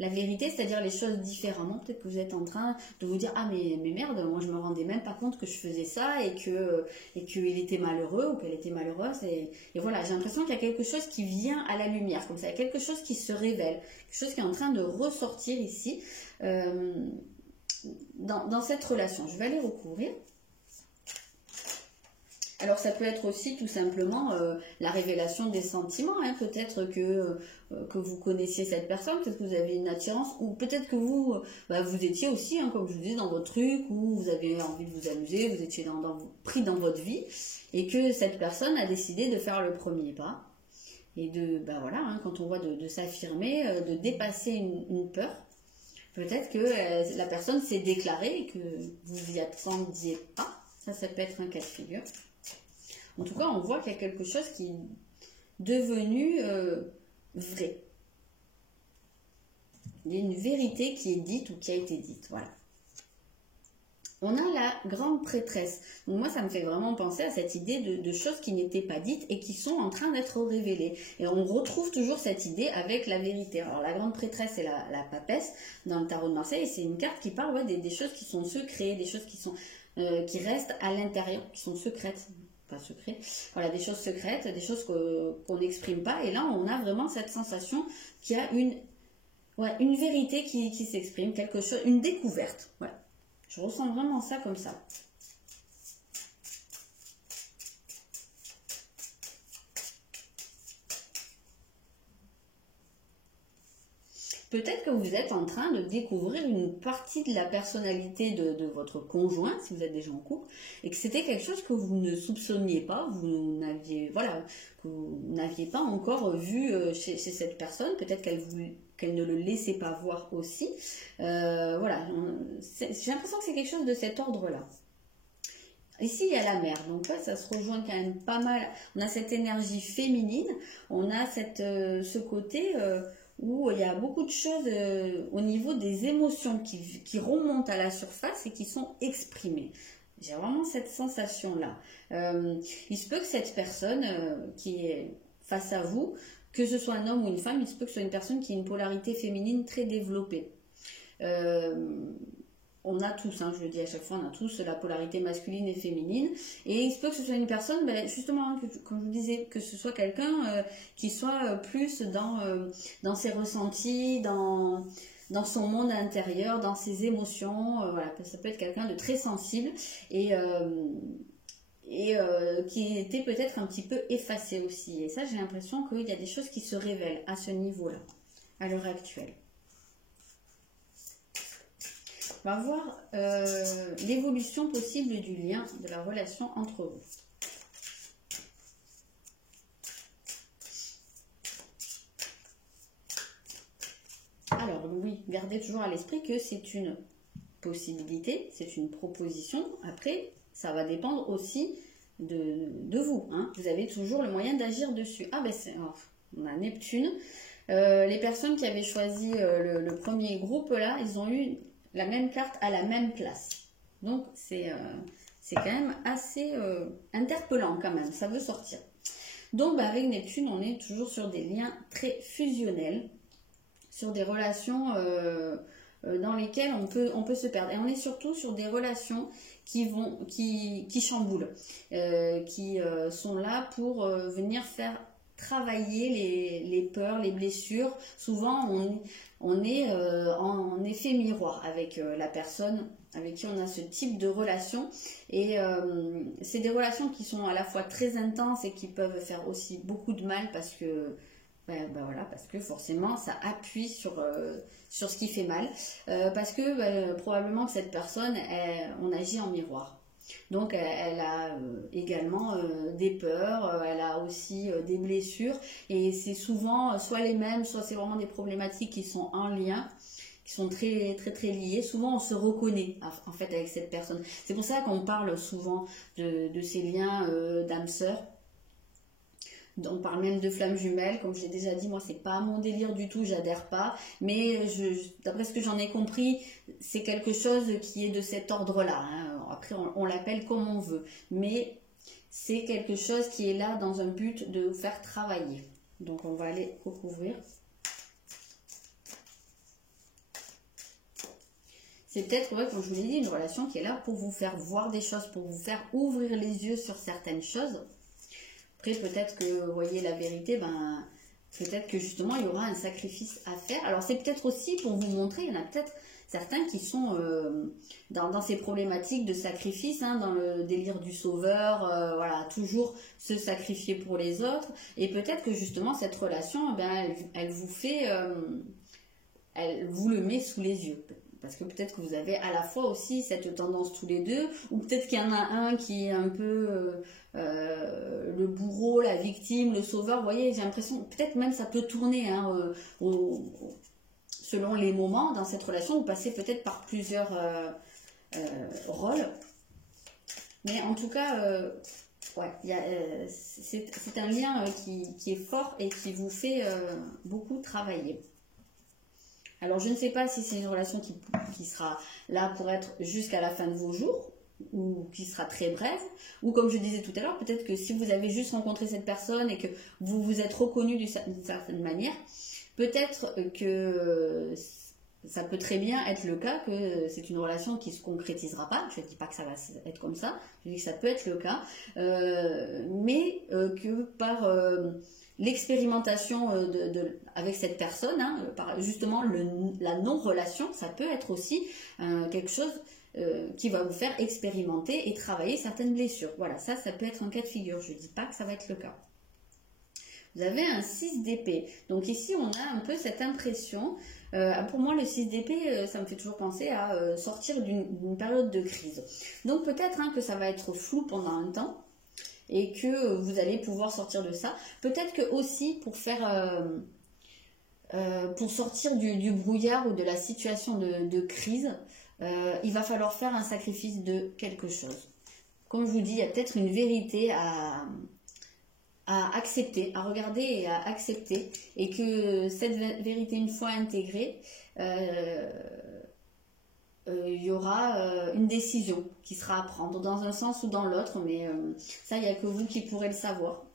la vérité, c'est-à-dire les choses différemment. Peut-être que vous êtes en train de vous dire ah mais merde, moi je me rendais même pas compte que je faisais ça et qu'il était malheureux ou qu'elle était malheureuse et voilà, j'ai l'impression qu'il y a quelque chose qui vient à la lumière comme ça, il y a quelque chose qui se révèle, quelque chose qui est en train de ressortir ici dans cette relation. Je vais aller recouvrir. Alors ça peut être aussi tout simplement la révélation des sentiments, hein. Peut-être que vous connaissiez cette personne, peut-être que vous avez une attirance, ou peut-être que vous, vous étiez aussi, hein, comme je vous disais, dans votre truc, où vous avez envie de vous amuser, vous étiez pris dans votre vie, et que cette personne a décidé de faire le premier pas, et de, voilà, hein, quand on voit de s'affirmer, de dépasser une peur. Peut-être que la personne s'est déclarée et que vous n'y attendiez pas, ça peut être un cas de figure. En tout cas, on voit qu'il y a quelque chose qui est devenu vrai. Il y a une vérité qui est dite ou qui a été dite. Voilà. On a la grande prêtresse. Donc moi, ça me fait vraiment penser à cette idée de choses qui n'étaient pas dites et qui sont en train d'être révélées. Et on retrouve toujours cette idée avec la vérité. Alors la grande prêtresse et la papesse dans le tarot de Marseille, c'est une carte qui parle des choses qui sont secrètes, des choses qui restent à l'intérieur, qui sont secrètes. Pas secret, voilà, des choses secrètes, des choses qu'on n'exprime pas, et là on a vraiment cette sensation qu'il y a une vérité qui s'exprime, quelque chose, une découverte, voilà. Je ressens vraiment ça comme ça. Peut-être que vous êtes en train de découvrir une partie de la personnalité de votre conjoint, si vous êtes déjà en couple, et que c'était quelque chose que vous ne soupçonniez pas, que vous n'aviez pas encore vu chez cette personne. Peut-être qu'elle ne le laissait pas voir aussi. Voilà, j'ai l'impression que c'est quelque chose de cet ordre-là. Ici, il y a la mer, donc là, ça se rejoint quand même pas mal. On a cette énergie féminine, on a ce côté où il y a beaucoup de choses au niveau des émotions qui remontent à la surface et qui sont exprimées. J'ai vraiment cette sensation-là. Il se peut que cette personne qui est face à vous, que ce soit un homme ou une femme, il se peut que ce soit une personne qui a une polarité féminine très développée. On a tous, hein, je le dis à chaque fois, on a tous la polarité masculine et féminine. Et il se peut que ce soit une personne, justement, hein, comme je vous disais, que ce soit quelqu'un qui soit plus dans ses ressentis, dans son monde intérieur, dans ses émotions. Voilà, ça peut être quelqu'un de très sensible et qui était peut-être un petit peu effacé aussi. Et ça, j'ai l'impression qu'il y a des choses qui se révèlent à ce niveau-là, à l'heure actuelle. On va voir l'évolution possible du lien, de la relation entre vous. Alors oui, gardez toujours à l'esprit que c'est une possibilité, c'est une proposition. Après, ça va dépendre aussi de vous. Hein. Vous avez toujours le moyen d'agir dessus. Ah ben on a Neptune. Les personnes qui avaient choisi le premier groupe là, ils ont eu la même carte à la même place. Donc, c'est quand même assez interpellant quand même. Ça veut sortir. Donc, avec Neptune, on est toujours sur des liens très fusionnels, sur des relations dans lesquelles on peut se perdre. Et on est surtout sur des relations qui chamboulent, qui sont là pour venir faire travailler les peurs, les blessures. Souvent, on est en effet miroir avec la personne avec qui on a ce type de relation. Et c'est des relations qui sont à la fois très intenses et qui peuvent faire aussi beaucoup de mal parce que, voilà, parce que forcément, ça appuie sur ce qui fait mal. Parce que probablement que cette personne, on agit en miroir. Donc elle a également des peurs, elle a aussi des blessures et c'est souvent soit les mêmes, soit c'est vraiment des problématiques qui sont en lien, qui sont très très très liées. Souvent on se reconnaît en fait avec cette personne. C'est pour ça qu'on parle souvent de ces liens d'âme sœur. On parle même de flammes jumelles, comme j'ai déjà dit, moi c'est pas mon délire du tout, j'adhère pas, mais d'après ce que j'en ai compris, c'est quelque chose qui est de cet ordre-là, hein. Après on l'appelle comme on veut, mais c'est quelque chose qui est là dans un but de vous faire travailler, Donc on va aller recouvrir. C'est peut-être, ouais, comme je vous l'ai dit, une relation qui est là pour vous faire voir des choses, pour vous faire ouvrir les yeux sur certaines choses. Après, peut-être que, vous voyez, la vérité, ben, peut-être que justement, il y aura un sacrifice à faire. Alors, c'est peut-être aussi pour vous montrer, il y en a peut-être certains qui sont dans ces problématiques de sacrifice, hein, dans le délire du sauveur, voilà, toujours se sacrifier pour les autres. Et peut-être que justement, cette relation, ben, elle vous fait, elle vous le met sous les yeux. Parce que peut-être que vous avez à la fois aussi cette tendance tous les deux, ou peut-être qu'il y en a un qui est un peu le bourreau, la victime, le sauveur. Vous voyez, j'ai l'impression, peut-être même ça peut tourner hein, selon les moments dans cette relation. Vous passez peut-être par plusieurs rôles. Mais en tout cas, ouais, c'est un lien qui est fort et qui vous fait beaucoup travailler. Alors, je ne sais pas si c'est une relation qui sera là pour être jusqu'à la fin de vos jours, ou qui sera très brève, ou comme je disais tout à l'heure, peut-être que si vous avez juste rencontré cette personne et que vous vous êtes reconnu d'une certaine manière, peut-être que ça peut très bien être le cas que c'est une relation qui ne se concrétisera pas. Je ne dis pas que ça va être comme ça, je dis que ça peut être le cas, mais que par... l'expérimentation avec cette personne, hein, justement la non-relation, ça peut être aussi quelque chose qui va vous faire expérimenter et travailler certaines blessures. Voilà, ça peut être un cas de figure. Je ne dis pas que ça va être le cas. Vous avez un 6 d'épée. Donc ici, on a un peu cette impression. Pour moi, le 6 d'épée, ça me fait toujours penser à sortir d'une période de crise. Donc peut-être hein, que ça va être flou pendant un temps, et que vous allez pouvoir sortir de ça. Peut-être que aussi pour faire, pour sortir du brouillard ou de la situation de crise, il va falloir faire un sacrifice de quelque chose. Comme je vous dis, il y a peut-être une vérité à accepter, à regarder et à accepter, et que cette vérité, une fois intégrée, il y aura une décision qui sera à prendre dans un sens ou dans l'autre, mais ça, il n'y a que vous qui pourrez le savoir.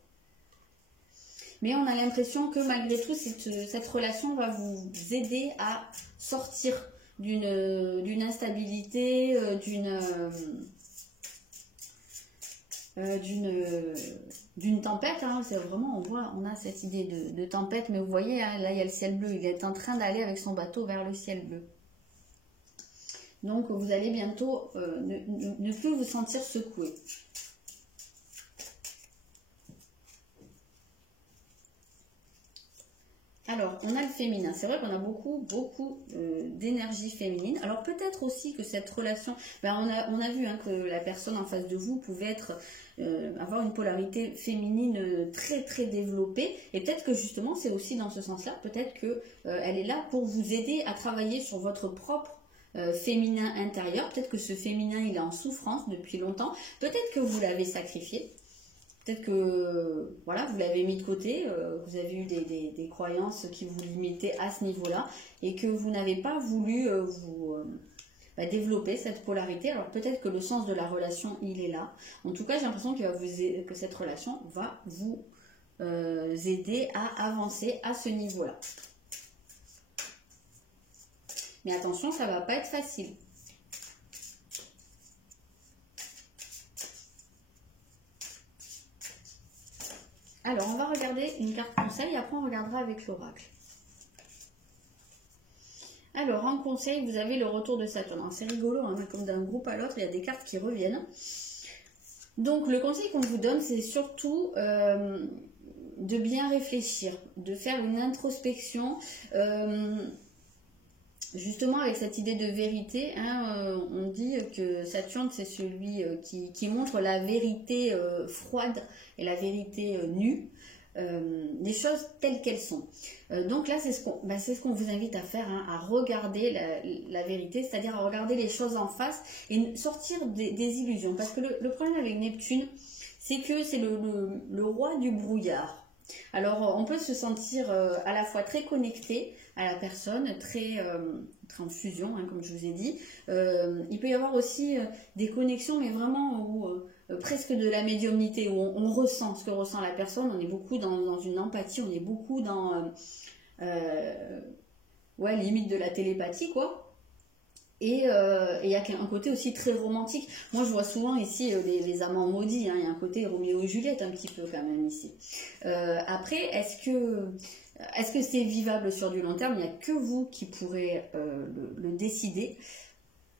Mais on a l'impression que malgré tout, cette relation va vous aider à sortir d'une instabilité, d'une tempête. Hein. C'est vraiment, on a cette idée de tempête, mais vous voyez, hein, là, il y a le ciel bleu. Il est en train d'aller avec son bateau vers le ciel bleu. Donc, vous allez bientôt ne plus vous sentir secoué. Alors, on a le féminin. C'est vrai qu'on a beaucoup d'énergie féminine. Alors, peut-être aussi que cette relation... Ben, on a vu hein, que la personne en face de vous pouvait avoir une polarité féminine très développée. Et peut-être que justement, c'est aussi dans ce sens-là. Peut-être qu'elle est là pour vous aider à travailler sur votre propre féminin intérieur. Peut-être que ce féminin, il est en souffrance depuis longtemps. Peut-être que vous l'avez sacrifié. Peut-être que voilà, vous l'avez mis de côté, vous avez eu des croyances qui vous limitaient à ce niveau-là et que vous n'avez pas voulu développer cette polarité. Alors peut-être que le sens de la relation, il est là. En tout cas, j'ai l'impression que cette relation va vous aider à avancer à ce niveau-là. Mais attention, ça ne va pas être facile. Alors, on va regarder une carte conseil et après on regardera avec l'oracle. Alors, en conseil, vous avez le retour de Saturne. C'est rigolo, hein, comme d'un groupe à l'autre, il y a des cartes qui reviennent. Donc, le conseil qu'on vous donne, c'est surtout de bien réfléchir, de faire une introspection. Justement, avec cette idée de vérité, hein, on dit que Saturne, c'est celui qui montre la vérité froide et la vérité nue, des choses telles qu'elles sont. Donc là, c'est ce qu'on vous invite à faire, hein, à regarder la vérité, c'est-à-dire à regarder les choses en face et sortir des illusions. Parce que le problème avec Neptune, c'est que c'est le roi du brouillard. Alors, on peut se sentir à la fois très connecté à la personne, très en fusion, hein, comme je vous ai dit. Il peut y avoir aussi des connexions, mais vraiment où presque de la médiumnité, où on ressent ce que ressent la personne, on est beaucoup dans une empathie, on est beaucoup dans, ouais, limite de la télépathie, quoi. Et il y a un côté aussi très romantique. Moi, je vois souvent ici les amants maudits. Hein. Il y a un côté Roméo et Juliette un petit peu quand même ici. Après, est-ce que c'est vivable sur du long terme? Il n'y a que vous qui pourrez le décider.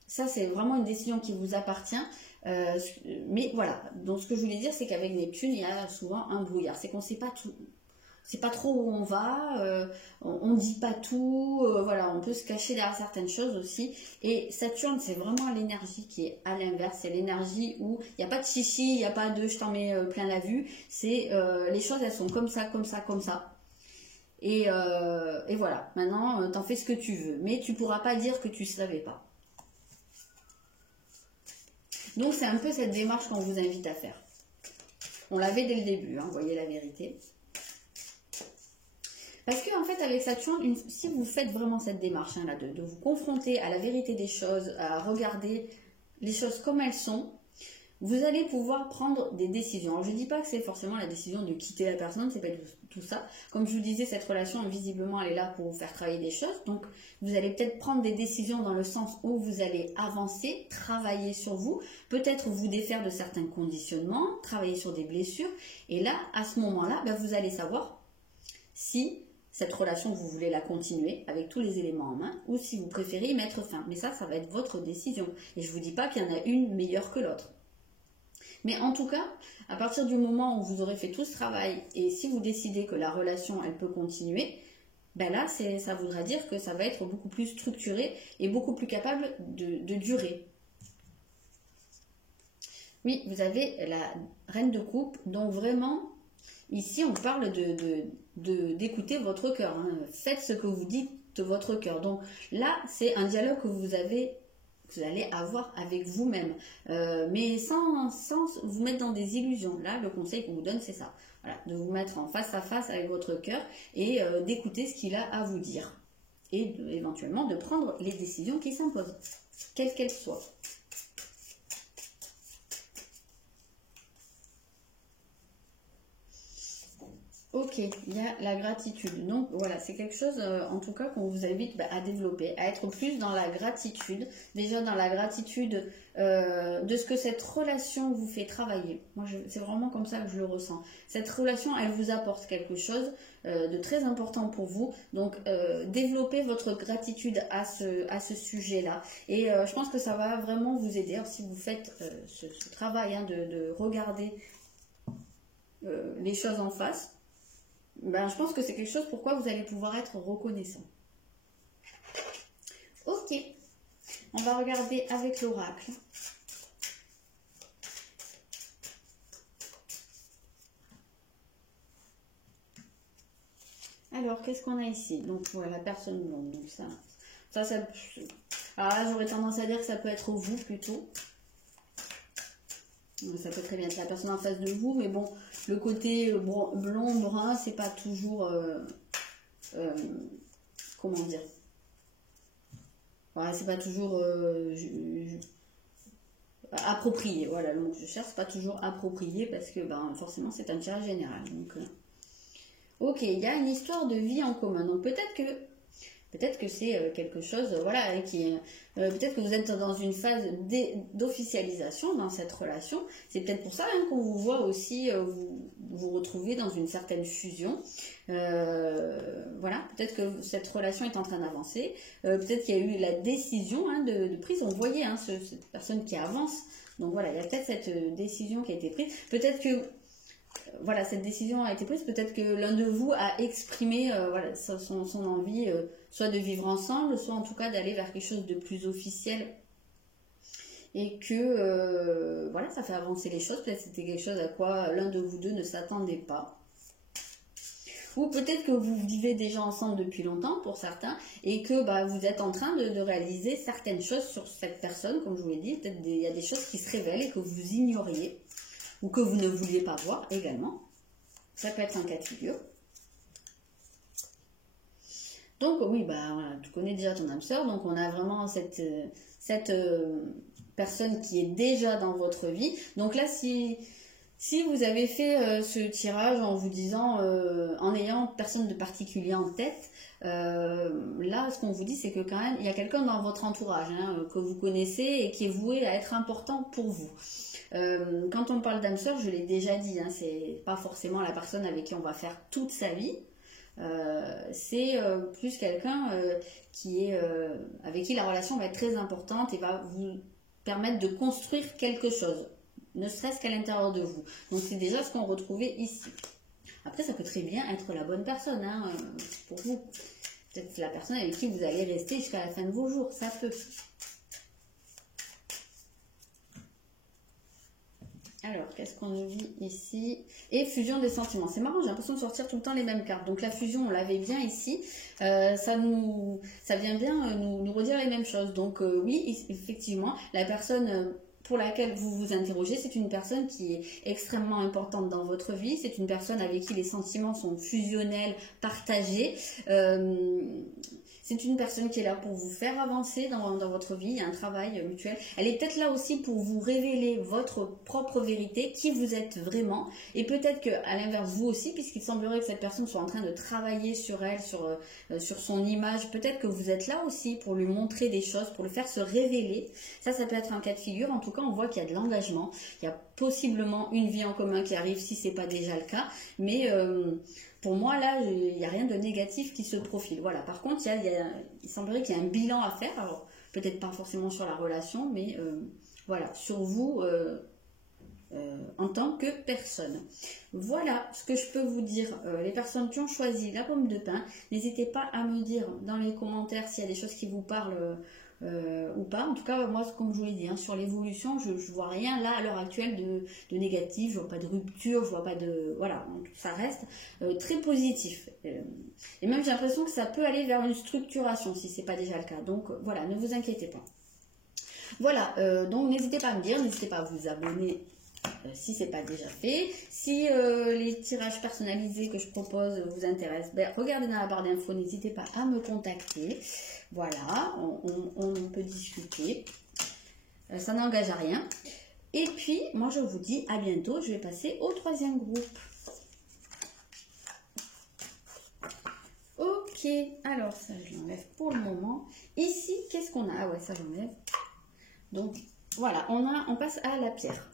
Ça, c'est vraiment une décision qui vous appartient. Mais voilà. Donc, ce que je voulais dire, c'est qu'avec Neptune, il y a souvent un brouillard. C'est qu'on ne sait pas tout. C'est pas trop où on va, on dit pas tout, voilà, on peut se cacher derrière certaines choses aussi. Et Saturne, c'est vraiment l'énergie qui est à l'inverse, c'est l'énergie où il n'y a pas de chichi, il n'y a pas de je t'en mets plein la vue, c'est les choses elles sont comme ça, comme ça, comme ça. Et voilà, maintenant t'en fais ce que tu veux, mais tu pourras pas dire que tu savais pas. Donc c'est un peu cette démarche qu'on vous invite à faire. On l'avait dès le début, hein, vous voyez la vérité. Parce que en fait avec Saturne, si vous faites vraiment cette démarche hein, là, de vous confronter à la vérité des choses, à regarder les choses comme elles sont, vous allez pouvoir prendre des décisions. Alors je ne dis pas que c'est forcément la décision de quitter la personne, c'est pas tout ça. Comme je vous disais, cette relation, visiblement, elle est là pour vous faire travailler des choses. Donc vous allez peut-être prendre des décisions dans le sens où vous allez avancer, travailler sur vous, peut-être vous défaire de certains conditionnements, travailler sur des blessures. Et là, à ce moment-là, ben, vous allez savoir si cette relation, vous voulez la continuer avec tous les éléments en main ou si vous préférez y mettre fin. Mais ça va être votre décision. Et je ne vous dis pas qu'il y en a une meilleure que l'autre. Mais en tout cas, à partir du moment où vous aurez fait tout ce travail et si vous décidez que la relation, elle peut continuer, ben là, ça voudra dire que ça va être beaucoup plus structuré et beaucoup plus capable de durer. Oui, vous avez la reine de coupe, donc vraiment... Ici, on parle d'écouter votre cœur. Hein. Faites ce que vous dites de votre cœur. Donc là, c'est un dialogue que vous allez avoir avec vous-même. Mais sans vous mettre dans des illusions. Là, le conseil qu'on vous donne, c'est ça. Voilà, de vous mettre en face à face avec votre cœur et d'écouter ce qu'il a à vous dire. Et éventuellement de prendre les décisions qui s'imposent, quelles qu'elles soient. Ok, il y a la gratitude. Donc voilà, c'est quelque chose en tout cas qu'on vous invite à développer, à être plus dans la gratitude. Déjà dans la gratitude de ce que cette relation vous fait travailler. Moi, c'est vraiment comme ça que je le ressens. Cette relation, elle vous apporte quelque chose de très important pour vous. Donc développez votre gratitude à ce sujet-là. Et je pense que ça va vraiment vous aider. Alors, si vous faites ce travail hein, de regarder les choses en face, ben, je pense que c'est quelque chose pourquoi vous allez pouvoir être reconnaissant. Ok, on va regarder avec l'oracle. Alors, qu'est-ce qu'on a ici? Donc, voilà, la personne blonde. Donc, ça alors là, j'aurais tendance à dire que ça peut être vous plutôt. Ça peut très bien être la personne en face de vous, mais bon, le côté blond, brun, c'est pas toujours, comment dire, voilà, c'est pas toujours approprié, voilà le mot que je cherche, c'est pas toujours approprié parce que ben, forcément c'est un tirage général. Donc, ok, il y a une histoire de vie en commun, donc peut-être que c'est quelque chose, voilà, qui peut-être que vous êtes dans une phase d'officialisation dans cette relation. C'est peut-être pour ça hein, qu'on vous voit aussi vous retrouver dans une certaine fusion. Voilà, peut-être que cette relation est en train d'avancer. Peut-être qu'il y a eu la décision hein, de prise. On voyait hein, cette personne qui avance. Donc voilà, il y a peut-être cette décision qui a été prise. Peut-être que voilà, cette décision a été prise, peut-être que l'un de vous a exprimé voilà, son envie, soit de vivre ensemble, soit en tout cas d'aller vers quelque chose de plus officiel. Et que voilà, ça fait avancer les choses. Peut-être que c'était quelque chose à quoi l'un de vous deux ne s'attendait pas. Ou peut-être que vous vivez déjà ensemble depuis longtemps pour certains et que bah, vous êtes en train de réaliser certaines choses sur cette personne, comme je vous l'ai dit. Peut-être il y a des choses qui se révèlent et que vous ignoriez. Ou que vous ne vouliez pas voir également. Ça peut être un cas de figure. Donc oui, bah, voilà, tu connais déjà ton âme sœur, donc on a vraiment cette personne qui est déjà dans votre vie. Donc là, si vous avez fait ce tirage en vous disant, en ayant personne de particulier en tête, là, ce qu'on vous dit, c'est que quand même, il y a quelqu'un dans votre entourage hein, que vous connaissez et qui est voué à être important pour vous. Quand on parle d'âme sœur, je l'ai déjà dit, hein, c'est pas forcément la personne avec qui on va faire toute sa vie. C'est plus quelqu'un qui est avec qui la relation va être très importante et va vous permettre de construire quelque chose, ne serait-ce qu'à l'intérieur de vous. Donc c'est déjà ce qu'on retrouvait ici. Après, ça peut très bien être la bonne personne hein, pour vous. Peut-être la personne avec qui vous allez rester jusqu'à la fin de vos jours, ça peut. Alors, qu'est-ce qu'on nous dit ici? Et fusion des sentiments. C'est marrant, j'ai l'impression de sortir tout le temps les mêmes cartes. Donc la fusion, on l'avait bien ici. Ça vient bien nous redire les mêmes choses. Donc oui, effectivement, la personne pour laquelle vous vous interrogez, c'est une personne qui est extrêmement importante dans votre vie. C'est une personne avec qui les sentiments sont fusionnels, partagés. C'est une personne qui est là pour vous faire avancer dans votre vie, il y a un travail mutuel. Elle est peut-être là aussi pour vous révéler votre propre vérité, qui vous êtes vraiment. Et peut-être qu'à l'inverse, vous aussi, puisqu'il semblerait que cette personne soit en train de travailler sur elle, sur son image. Peut-être que vous êtes là aussi pour lui montrer des choses, pour le faire se révéler. Ça peut être un cas de figure. En tout cas, on voit qu'il y a de l'engagement. Il y a possiblement une vie en commun qui arrive si ce n'est pas déjà le cas. Mais... pour moi, là, il n'y a rien de négatif qui se profile. Voilà. Par contre, il semblerait qu'il y ait un bilan à faire. Alors, peut-être pas forcément sur la relation, mais voilà, sur vous en tant que personne. Voilà ce que je peux vous dire. Les personnes qui ont choisi la pomme de pin, n'hésitez pas à me dire dans les commentaires s'il y a des choses qui vous parlent ou pas. En tout cas, moi, comme je vous l'ai dit, hein, sur l'évolution, je vois rien là à l'heure actuelle de négatif, je vois pas de rupture, je vois pas de... Voilà, donc ça reste très positif. Et même j'ai l'impression que ça peut aller vers une structuration si c'est pas déjà le cas. Donc voilà, ne vous inquiétez pas. Voilà, donc n'hésitez pas à me dire, n'hésitez pas à vous abonner si c'est pas déjà fait. Si les tirages personnalisés que je propose vous intéressent, ben, regardez dans la barre d'infos, n'hésitez pas à me contacter. Voilà, on peut discuter. Ça n'engage à rien. Et puis, moi je vous dis à bientôt. Je vais passer au troisième groupe. Ok, alors ça je l'enlève pour le moment. Ici, qu'est-ce qu'on a? Ah ouais, ça j'enlève. Donc voilà, on passe à la pierre.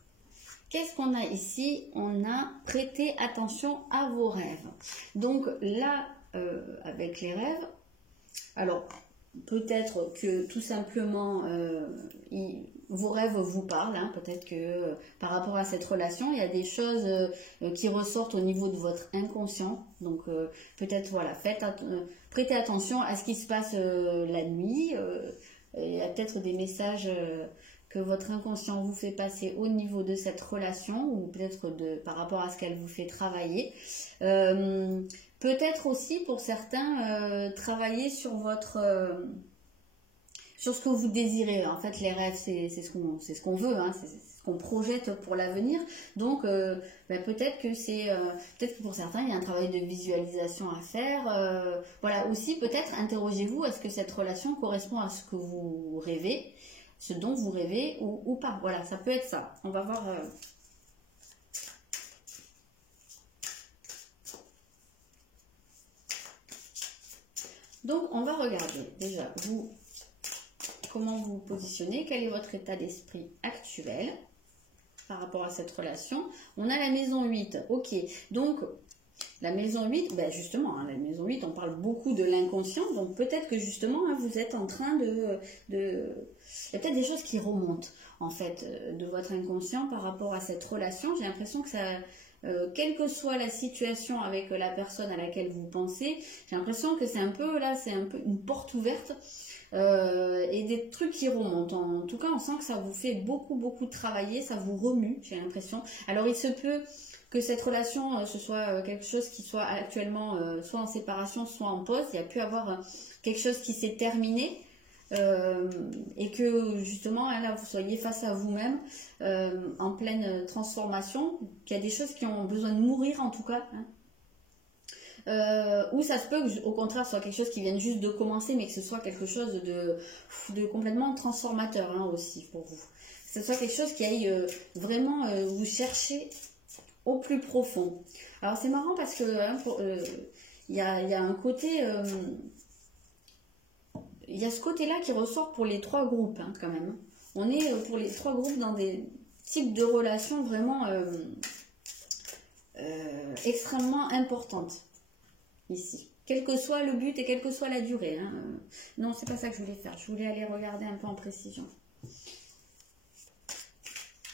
Qu'est-ce qu'on a ici? On a prêté attention à vos rêves. Donc là, avec les rêves, alors peut-être que tout simplement vos rêves vous parlent. Hein. Peut-être que par rapport à cette relation, il y a des choses qui ressortent au niveau de votre inconscient. Donc peut-être voilà, prêtez attention à ce qui se passe la nuit. Il y a peut-être des messages que votre inconscient vous fait passer au niveau de cette relation ou peut-être par rapport à ce qu'elle vous fait travailler. Peut-être aussi pour certains travailler sur sur ce que vous désirez. En fait, les rêves, c'est ce qu'on veut, hein, c'est ce qu'on projette pour l'avenir. Donc, peut-être que pour certains, il y a un travail de visualisation à faire. Voilà, aussi peut-être interrogez-vous, est-ce que cette relation correspond à ce que vous rêvez, ce dont vous rêvez ou pas. Voilà, ça peut être ça. On va voir. Donc, on va regarder déjà comment vous vous positionnez, quel est votre état d'esprit actuel par rapport à cette relation. On a la maison 8, ok. Donc, la maison 8, ben justement, hein, la maison 8, on parle beaucoup de l'inconscient, donc peut-être que justement, hein, vous êtes en train il y a peut-être des choses qui remontent, en fait, de votre inconscient par rapport à cette relation. J'ai l'impression que ça... quelle que soit la situation avec la personne à laquelle vous pensez, j'ai l'impression que c'est un peu une porte ouverte et des trucs qui remontent. En tout cas, on sent que ça vous fait beaucoup travailler, ça vous remue, j'ai l'impression. Alors, il se peut que cette relation, ce soit quelque chose qui soit actuellement soit en séparation, soit en pause. Il y a pu avoir quelque chose qui s'est terminé. Et que justement là vous soyez face à vous-même en pleine transformation, qu'il y a des choses qui ont besoin de mourir en tout cas, hein. Ou ça se peut que, au contraire, ce soit quelque chose qui vienne juste de commencer, mais que ce soit quelque chose de complètement transformateur, hein, aussi pour vous. ce soit quelque chose qui aille vraiment vous chercher au plus profond. Alors c'est marrant parce que hein, il y a un côté, il y a ce côté-là qui ressort pour les trois groupes hein, quand même. On est pour les trois groupes dans des types de relations vraiment extrêmement importantes ici. Quel que soit le but et quelle que soit la durée. Hein. Non, c'est pas ça que je voulais faire. Je voulais aller regarder un peu en précision.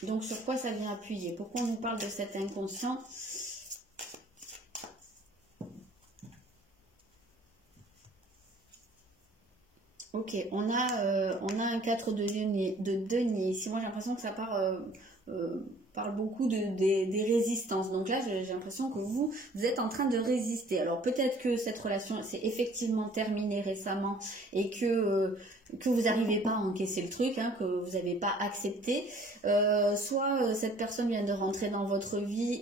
Donc sur quoi ça vient appuyer? Pourquoi on nous parle de cet inconscient? Ok, on a un 4 de denier. Ici, moi j'ai l'impression que ça parle beaucoup des résistances. Donc là, j'ai l'impression que vous êtes en train de résister. Alors peut-être que cette relation s'est effectivement terminée récemment et que vous n'arrivez pas à encaisser le truc, hein, que vous n'avez pas accepté. Soit cette personne vient de rentrer dans votre vie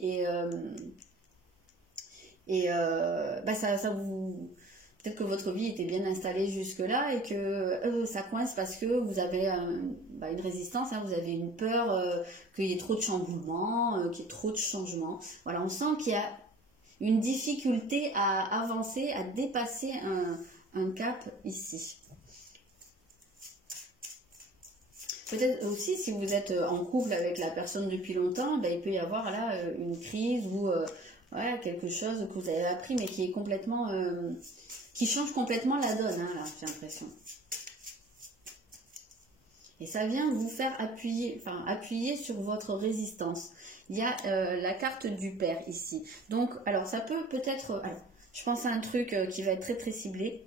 et bah ça vous... Peut-être que votre vie était bien installée jusque-là et que ça coince parce que vous avez une résistance, hein, vous avez une peur qu'il y ait trop de chamboulements, qu'il y ait trop de changements. Voilà, on sent qu'il y a une difficulté à avancer, à dépasser un cap ici. Peut-être aussi, si vous êtes en couple avec la personne depuis longtemps, ben, il peut y avoir là une crise ou voilà, quelque chose que vous avez appris mais qui est complètement... qui change complètement la donne, hein, là, j'ai l'impression. Et ça vient vous faire appuyer sur votre résistance. Il y a la carte du père ici. Donc, alors ça peut-être... je pense à un truc qui va être très très ciblé.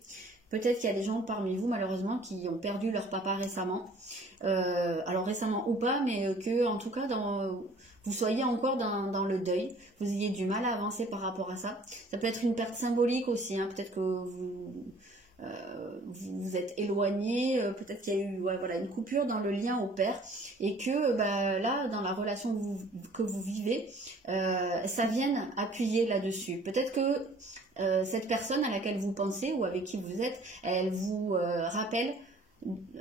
Peut-être qu'il y a des gens parmi vous, malheureusement, qui ont perdu leur papa récemment. Alors récemment ou pas, mais que en tout cas, vous soyez encore dans le deuil. Vous ayez du mal à avancer par rapport à ça. Ça peut être une perte symbolique aussi. Hein. Peut-être que vous êtes éloigné. Peut-être qu'il y a eu voilà, une coupure dans le lien au père. Et que là, dans la relation que vous vivez, ça vienne appuyer là-dessus. Peut-être que cette personne à laquelle vous pensez ou avec qui vous êtes, elle vous rappelle,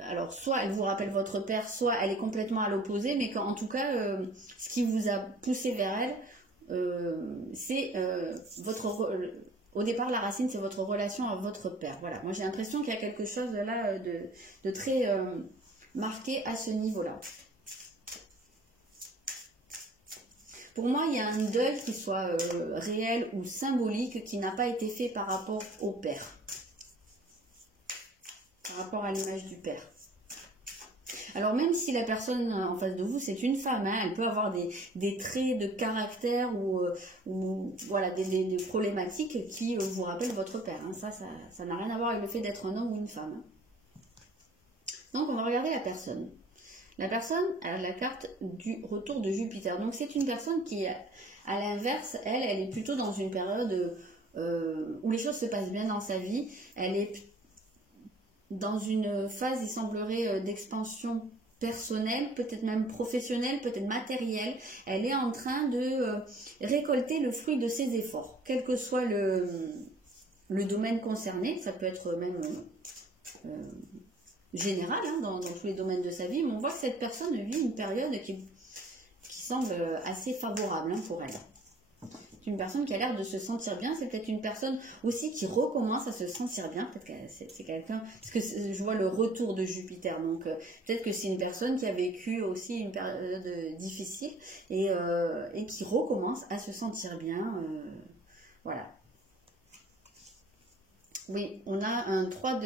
alors soit elle vous rappelle votre père, soit elle est complètement à l'opposé, mais qu'en tout cas, ce qui vous a poussé vers elle, c'est au départ, la racine, c'est votre relation à votre père. Voilà, moi j'ai l'impression qu'il y a quelque chose là de très marqué à ce niveau-là. Pour moi, il y a un deuil qui soit réel ou symbolique qui n'a pas été fait par rapport au père. Par rapport à l'image du père. Alors même si la personne en face de vous, c'est une femme, hein, elle peut avoir des traits de caractère ou voilà, des problématiques qui vous rappellent votre père. Hein. Ça n'a rien à voir avec le fait d'être un homme ou une femme. Hein. Donc on va regarder la personne. La personne a la carte du retour de Jupiter. Donc c'est une personne qui, à l'inverse, elle est plutôt dans une période où les choses se passent bien dans sa vie. Elle est dans une phase, il semblerait, d'expansion personnelle, peut-être même professionnelle, peut-être matérielle. Elle est en train de récolter le fruit de ses efforts, quel que soit le domaine concerné. Ça peut être même... général hein, dans tous les domaines de sa vie, mais on voit que cette personne vit une période qui semble assez favorable hein, pour elle. C'est une personne qui a l'air de se sentir bien, c'est peut-être une personne aussi qui recommence à se sentir bien, peut-être que c'est quelqu'un, parce que je vois le retour de Jupiter, donc peut-être que c'est une personne qui a vécu aussi une période difficile et qui recommence à se sentir bien, voilà. Oui, on a un 3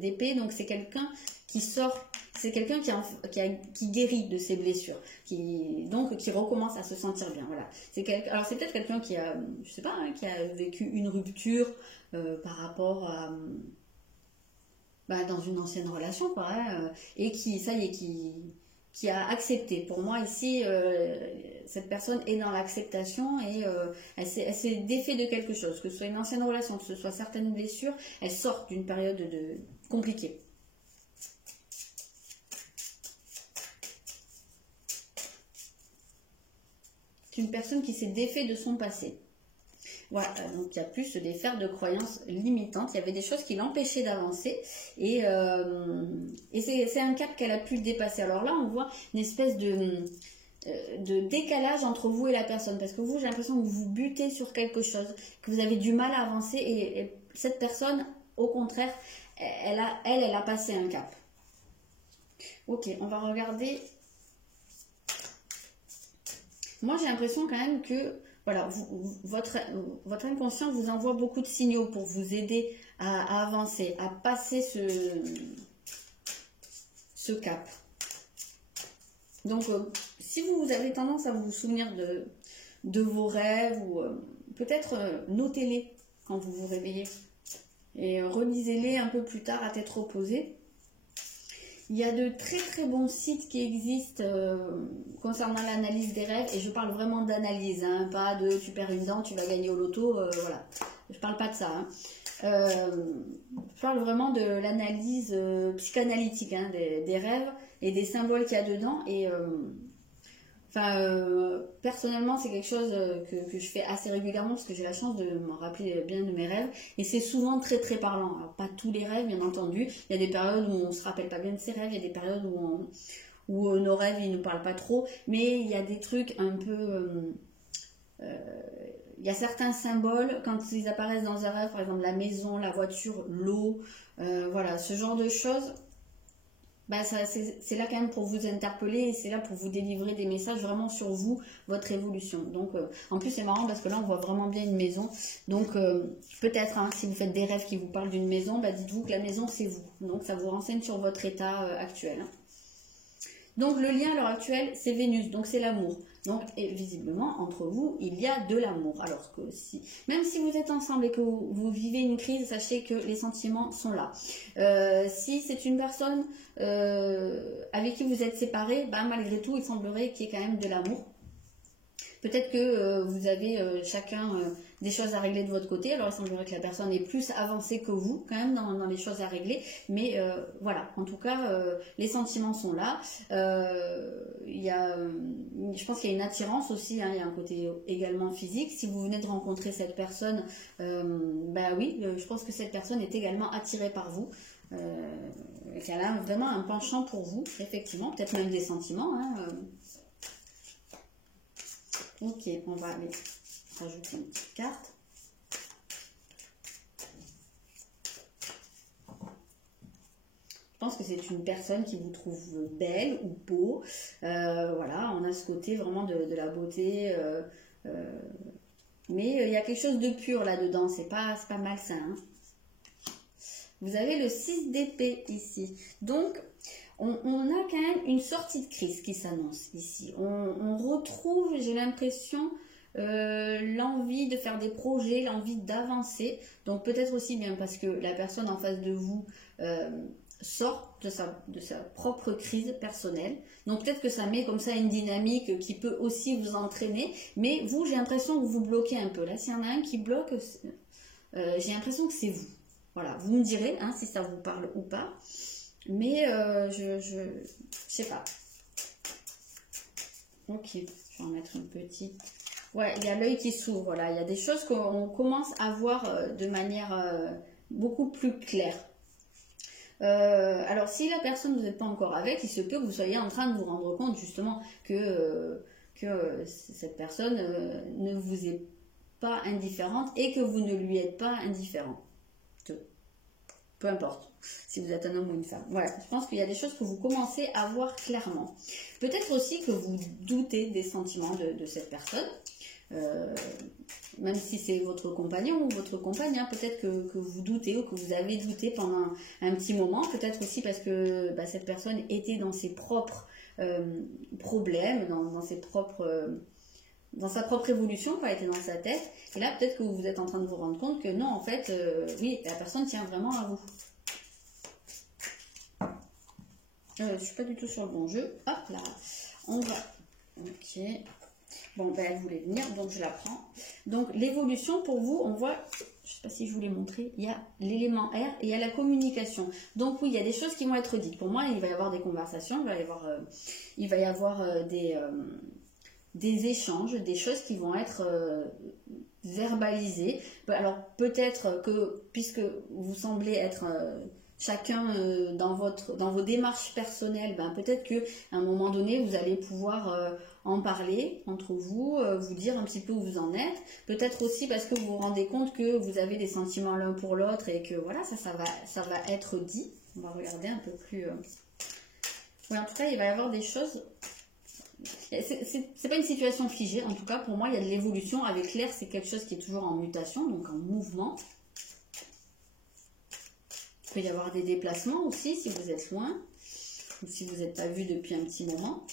d'épée, donc c'est quelqu'un qui sort, c'est quelqu'un qui guérit de ses blessures, qui recommence à se sentir bien. Voilà. Alors c'est peut-être quelqu'un qui a, je sais pas, hein, qui a vécu une rupture par rapport à, dans une ancienne relation, quoi, hein, et qui, ça y est, qui a accepté. Pour moi ici, cette personne est dans l'acceptation et elle s'est défait de quelque chose, que ce soit une ancienne relation, que ce soit certaines blessures, elle sort d'une période compliquée. C'est une personne qui s'est défait de son passé. Voilà, donc il y a plus se défaire de croyances limitantes. Il y avait des choses qui l'empêchaient d'avancer et c'est un cap qu'elle a pu dépasser. Alors là, on voit une espèce de décalage entre vous et la personne, parce que vous, j'ai l'impression que vous butez sur quelque chose, que vous avez du mal à avancer et cette personne, au contraire, elle a passé un cap. Ok, on va regarder. Moi, j'ai l'impression quand même que voilà, votre inconscient vous envoie beaucoup de signaux pour vous aider à avancer, à passer ce cap. Donc, si vous avez tendance à vous souvenir de vos rêves, ou peut-être notez-les quand vous vous réveillez et relisez-les un peu plus tard à tête reposée. Il y a de très très bons sites qui existent concernant l'analyse des rêves, et je parle vraiment d'analyse, hein, pas de tu perds une dent, tu vas gagner au loto, voilà. Je parle pas de ça. Hein. Je parle vraiment de l'analyse psychanalytique, hein, des rêves et des symboles qu'il y a dedans. Et personnellement, c'est quelque chose que je fais assez régulièrement parce que j'ai la chance de me rappeler bien de mes rêves. Et c'est souvent très très parlant. Alors, pas tous les rêves, bien entendu. Il y a des périodes où on se rappelle pas bien de ses rêves. Il y a des périodes où nos rêves, ils ne parlent pas trop. Mais il y a des trucs un peu... il y a certains symboles, quand ils apparaissent dans un rêve, par exemple la maison, la voiture, l'eau, voilà, ce genre de choses... Bah c'est là quand même pour vous interpeller et c'est là pour vous délivrer des messages vraiment sur vous, votre évolution. Donc en plus c'est marrant parce que là on voit vraiment bien une maison. Donc peut-être hein, si vous faites des rêves qui vous parlent d'une maison, bah, dites-vous que la maison c'est vous. Donc ça vous renseigne sur votre état actuel. Hein. Donc le lien à l'heure actuelle c'est Vénus, donc c'est l'amour. Donc et visiblement entre vous il y a de l'amour. Alors que même si vous êtes ensemble et que vous vivez une crise, sachez que les sentiments sont là. Si c'est une personne avec qui vous êtes séparés, bah, malgré tout il semblerait qu'il y ait quand même de l'amour. Peut-être que vous avez chacun des choses à régler de votre côté. Alors il semblerait que la personne est plus avancée que vous quand même dans les choses à régler. Mais voilà, en tout cas, les sentiments sont là. Je pense qu'il y a une attirance aussi, hein, il y a un côté également physique. Si vous venez de rencontrer cette personne, bah oui, je pense que cette personne est également attirée par vous. Qu'elle a vraiment un penchant pour vous, effectivement, peut-être même des sentiments. Hein, Ok, on va aller rajouter une petite carte. Je pense que c'est une personne qui vous trouve belle ou beau. Voilà, on a ce côté vraiment de la beauté. Mais il y a quelque chose de pur là-dedans, c'est pas malsain. Hein. Vous avez le 6 d'épée ici. Donc, on a quand même une sortie de crise qui s'annonce ici. On retrouve, j'ai l'impression, l'envie de faire des projets, l'envie d'avancer. Donc peut-être aussi bien parce que la personne en face de vous sort de sa propre crise personnelle. Donc peut-être que ça met comme ça une dynamique qui peut aussi vous entraîner. Mais vous, j'ai l'impression que vous bloquez un peu. Là, s'il y en a un qui bloque, j'ai l'impression que c'est vous. Voilà, vous me direz hein, si ça vous parle ou pas. Mais je sais pas. Ok, je vais en mettre une petite. Ouais, il y a l'œil qui s'ouvre là. Il y a des choses qu'on commence à voir de manière beaucoup plus claire. Alors, si la personne vous n'êtes pas encore avec, il se peut que vous soyez en train de vous rendre compte justement que cette personne ne vous est pas indifférente et que vous ne lui êtes pas indifférent. Peu importe si vous êtes un homme ou une femme. Voilà, je pense qu'il y a des choses que vous commencez à voir clairement. Peut-être aussi que vous doutez des sentiments de cette personne. Même si c'est votre compagnon ou votre compagne, hein, peut-être que vous doutez ou que vous avez douté pendant un petit moment. Peut-être aussi parce que cette personne était dans ses propres problèmes, dans ses propres... dans sa propre évolution, quoi, était dans sa tête. Et là, peut-être que vous êtes en train de vous rendre compte que non, en fait, oui, la personne tient vraiment à vous. Je suis pas du tout sur le bon jeu. Hop là, on va... Ok. Bon, ben, elle voulait venir, donc je la prends. Donc, l'évolution, pour vous, on voit... Je sais pas si je vous l'ai montré. Il y a l'élément R et il y a la communication. Donc, oui, il y a des choses qui vont être dites. Pour moi, il va y avoir des conversations, il va y avoir des échanges, des choses qui vont être verbaliser. Alors peut-être que, puisque vous semblez être chacun dans vos démarches personnelles, ben, peut-être qu'à un moment donné, vous allez pouvoir en parler entre vous, vous dire un petit peu où vous en êtes. Peut-être aussi parce que vous vous rendez compte que vous avez des sentiments l'un pour l'autre et que voilà, ça va être dit. On va regarder un peu plus... Oui, en tout cas, il va y avoir des choses... C'est pas une situation figée, en tout cas, pour moi, il y a de l'évolution. Avec l'air, c'est quelque chose qui est toujours en mutation, donc en mouvement. Il peut y avoir des déplacements aussi, si vous êtes loin, ou si vous n'êtes pas vu depuis un petit moment.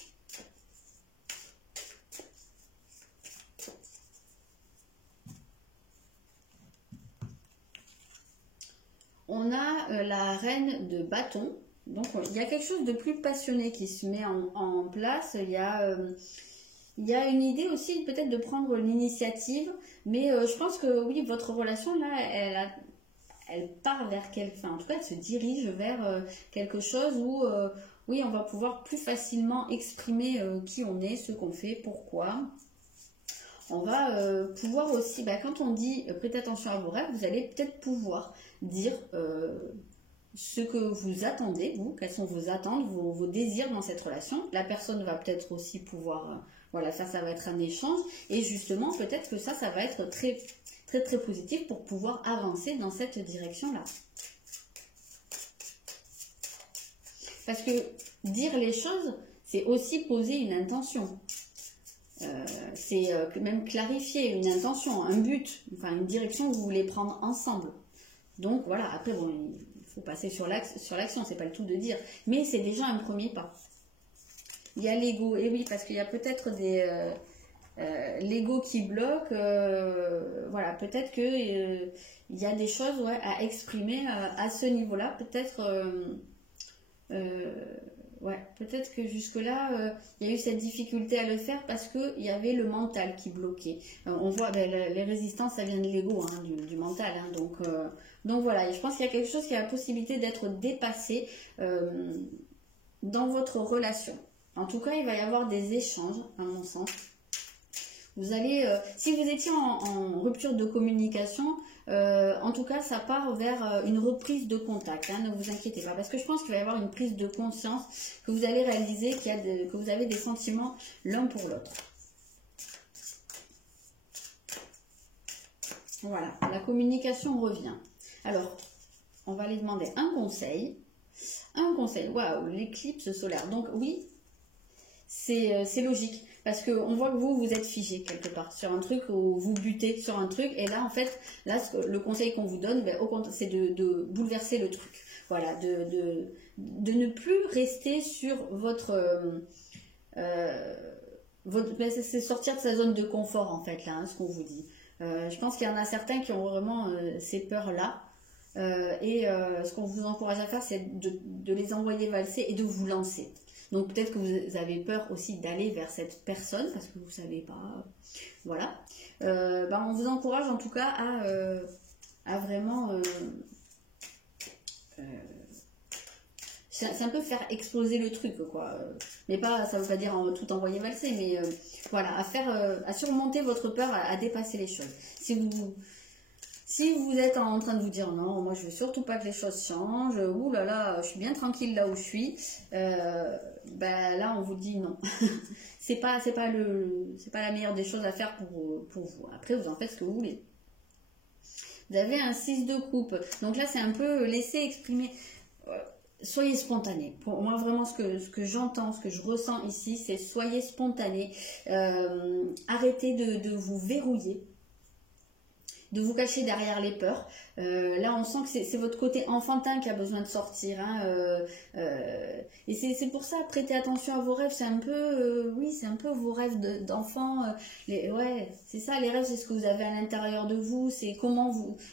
On a la reine de bâton. Donc, il y a quelque chose de plus passionné qui se met en place. Il y a une idée aussi peut-être de prendre l'initiative. Mais je pense que oui, votre relation là, elle part vers enfin, en tout cas, elle se dirige vers quelque chose où oui, on va pouvoir plus facilement exprimer qui on est, ce qu'on fait, pourquoi. On va pouvoir aussi, quand on dit prêtez attention à vos rêves, vous allez peut-être pouvoir dire ce que vous attendez, vous, quelles sont vos attentes, vos désirs dans cette relation. La personne va peut-être aussi pouvoir, voilà, ça va être un échange. Et justement, peut-être que ça va être très, très, très positif pour pouvoir avancer dans cette direction-là. Parce que dire les choses, c'est aussi poser une intention. C'est même clarifier une intention, un but, enfin une direction que vous voulez prendre ensemble. Donc voilà, après bon, il faut passer sur l'action, c'est pas le tout de dire, mais c'est déjà un premier pas. Il y a l'ego, et oui, parce qu'il y a peut-être l'ego qui bloque, voilà, peut-être que il y a des choses à exprimer à ce niveau-là, peut-être peut-être que jusque-là, il y a eu cette difficulté à le faire parce qu'il y avait le mental qui bloquait. On voit, les résistances, ça vient de l'ego, hein, du mental. Hein, donc voilà, et je pense qu'il y a quelque chose qui a la possibilité d'être dépassé dans votre relation. En tout cas, il va y avoir des échanges, à mon sens. Vous allez, si vous étiez en rupture de communication, en tout cas, ça part vers une reprise de contact. Hein, ne vous inquiétez pas, parce que je pense qu'il va y avoir une prise de conscience, que vous allez réaliser que vous avez des sentiments l'un pour l'autre. Voilà, la communication revient. Alors, on va aller demander un conseil. Un conseil, waouh, l'éclipse solaire. Donc oui, c'est logique. Parce qu'on voit que vous êtes figé quelque part sur un truc, ou vous butez sur un truc. Et là, en fait, le conseil qu'on vous donne, au contraire, c'est de bouleverser le truc. Voilà, de ne plus rester sur c'est sortir de sa zone de confort, en fait, là, hein, ce qu'on vous dit. Je pense qu'il y en a certains qui ont vraiment ces peurs-là. Ce qu'on vous encourage à faire, c'est de les envoyer valser et de vous lancer. Donc peut-être que vous avez peur aussi d'aller vers cette personne parce que vous ne savez pas. Voilà. On vous encourage en tout cas à vraiment... c'est un peu faire exploser le truc, quoi. Mais pas, ça ne veut pas dire tout envoyer valser, mais voilà, à surmonter votre peur, à dépasser les choses. Si vous êtes en train de vous dire non, moi je veux surtout pas que les choses changent, ouh là là, je suis bien tranquille là où je suis, là on vous dit non. c'est pas la meilleure des choses à faire pour vous. Après vous en faites ce que vous voulez. Vous avez un 6 de coupe, donc là c'est un peu laisser exprimer. Soyez spontané. Pour moi, vraiment, ce que j'entends, ce que je ressens ici, c'est soyez spontané. Arrêtez de vous verrouiller, de vous cacher derrière les peurs. Là, on sent que c'est votre côté enfantin qui a besoin de sortir. Hein, et c'est pour ça, prêtez attention à vos rêves. C'est un peu, c'est un peu vos rêves d'enfant. C'est ça, les rêves, c'est ce que vous avez à l'intérieur de vous. C'est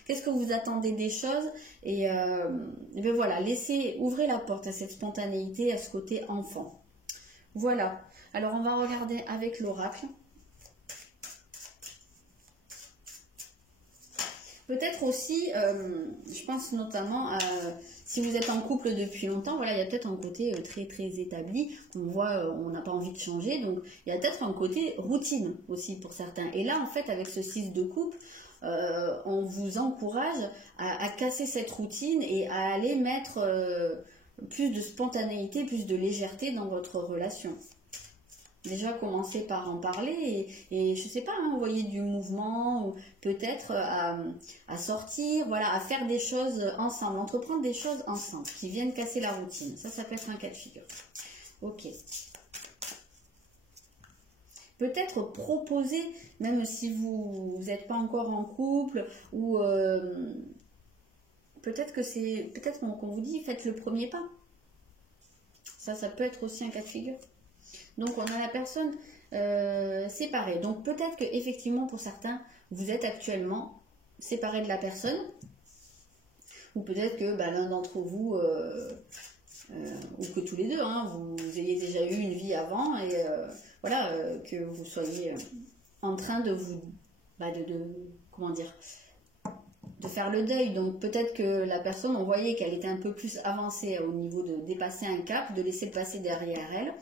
qu'est-ce que vous attendez des choses. Et voilà, ouvrez la porte à cette spontanéité, à ce côté enfant. Voilà. Alors, on va regarder avec l'oracle. Peut-être aussi, je pense notamment à si vous êtes en couple depuis longtemps, voilà, il y a peut-être un côté très très établi. On voit, on n'a pas envie de changer, donc il y a peut-être un côté routine aussi pour certains. Et là, en fait, avec ce 6 de coupe, on vous encourage à casser cette routine et à aller mettre plus de spontanéité, plus de légèreté dans votre relation. Déjà commencer par en parler et je sais pas, hein, envoyer du mouvement ou peut-être à sortir, voilà, à faire des choses ensemble, entreprendre des choses ensemble qui viennent casser la routine. Ça peut être un cas de figure. Ok. Peut-être proposer, même si vous n'êtes pas encore en couple ou peut-être qu'on vous dit faites le premier pas. Ça peut être aussi un cas de figure. Donc on a la personne séparée. Donc peut-être que effectivement pour certains, vous êtes actuellement séparés de la personne. Ou peut-être que l'un d'entre vous, ou que tous les deux, hein, vous ayez déjà eu une vie avant et voilà, que vous soyez en train de vous, comment dire, de faire le deuil. Donc peut-être que la personne, on voyait qu'elle était un peu plus avancée au niveau de dépasser un cap, de laisser le passé derrière elle.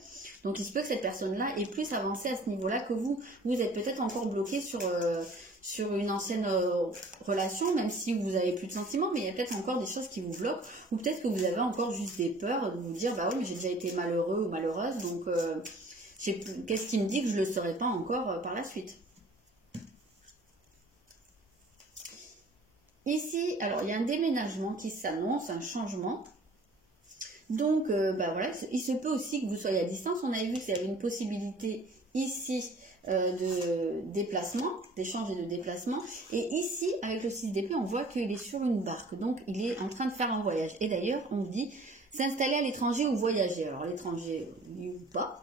Donc il se peut que cette personne-là est plus avancée à ce niveau-là que vous. Vous êtes peut-être encore bloqué sur une ancienne relation, même si vous avez plus de sentiments, mais il y a peut-être encore des choses qui vous bloquent. Ou peut-être que vous avez encore juste des peurs de vous dire, bah oui, mais j'ai déjà été malheureux ou malheureuse, donc qu'est-ce qui me dit que je ne le serai pas encore par la suite? Ici, alors il y a un déménagement qui s'annonce, un changement. Donc, voilà, il se peut aussi que vous soyez à distance. On a vu qu'il y avait une possibilité ici de déplacement, d'échange et de déplacement. Et ici, avec le 6 d'épée, on voit qu'il est sur une barque. Donc, il est en train de faire un voyage. Et d'ailleurs, on dit s'installer à l'étranger ou voyager. Alors, l'étranger, oui ou pas.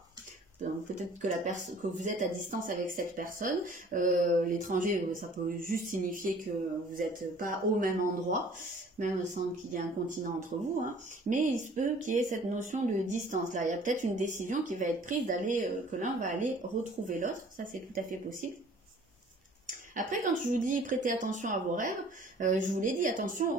Peut-être que vous êtes à distance avec cette personne. L'étranger, ça peut juste signifier que vous n'êtes pas au même endroit, même sans qu'il y ait un continent entre vous. Hein. Mais il se peut qu'il y ait cette notion de distance. Là, il y a peut-être une décision qui va être prise que l'un va aller retrouver l'autre. Ça, c'est tout à fait possible. Après, quand je vous dis prêtez attention à vos rêves, je vous l'ai dit, attention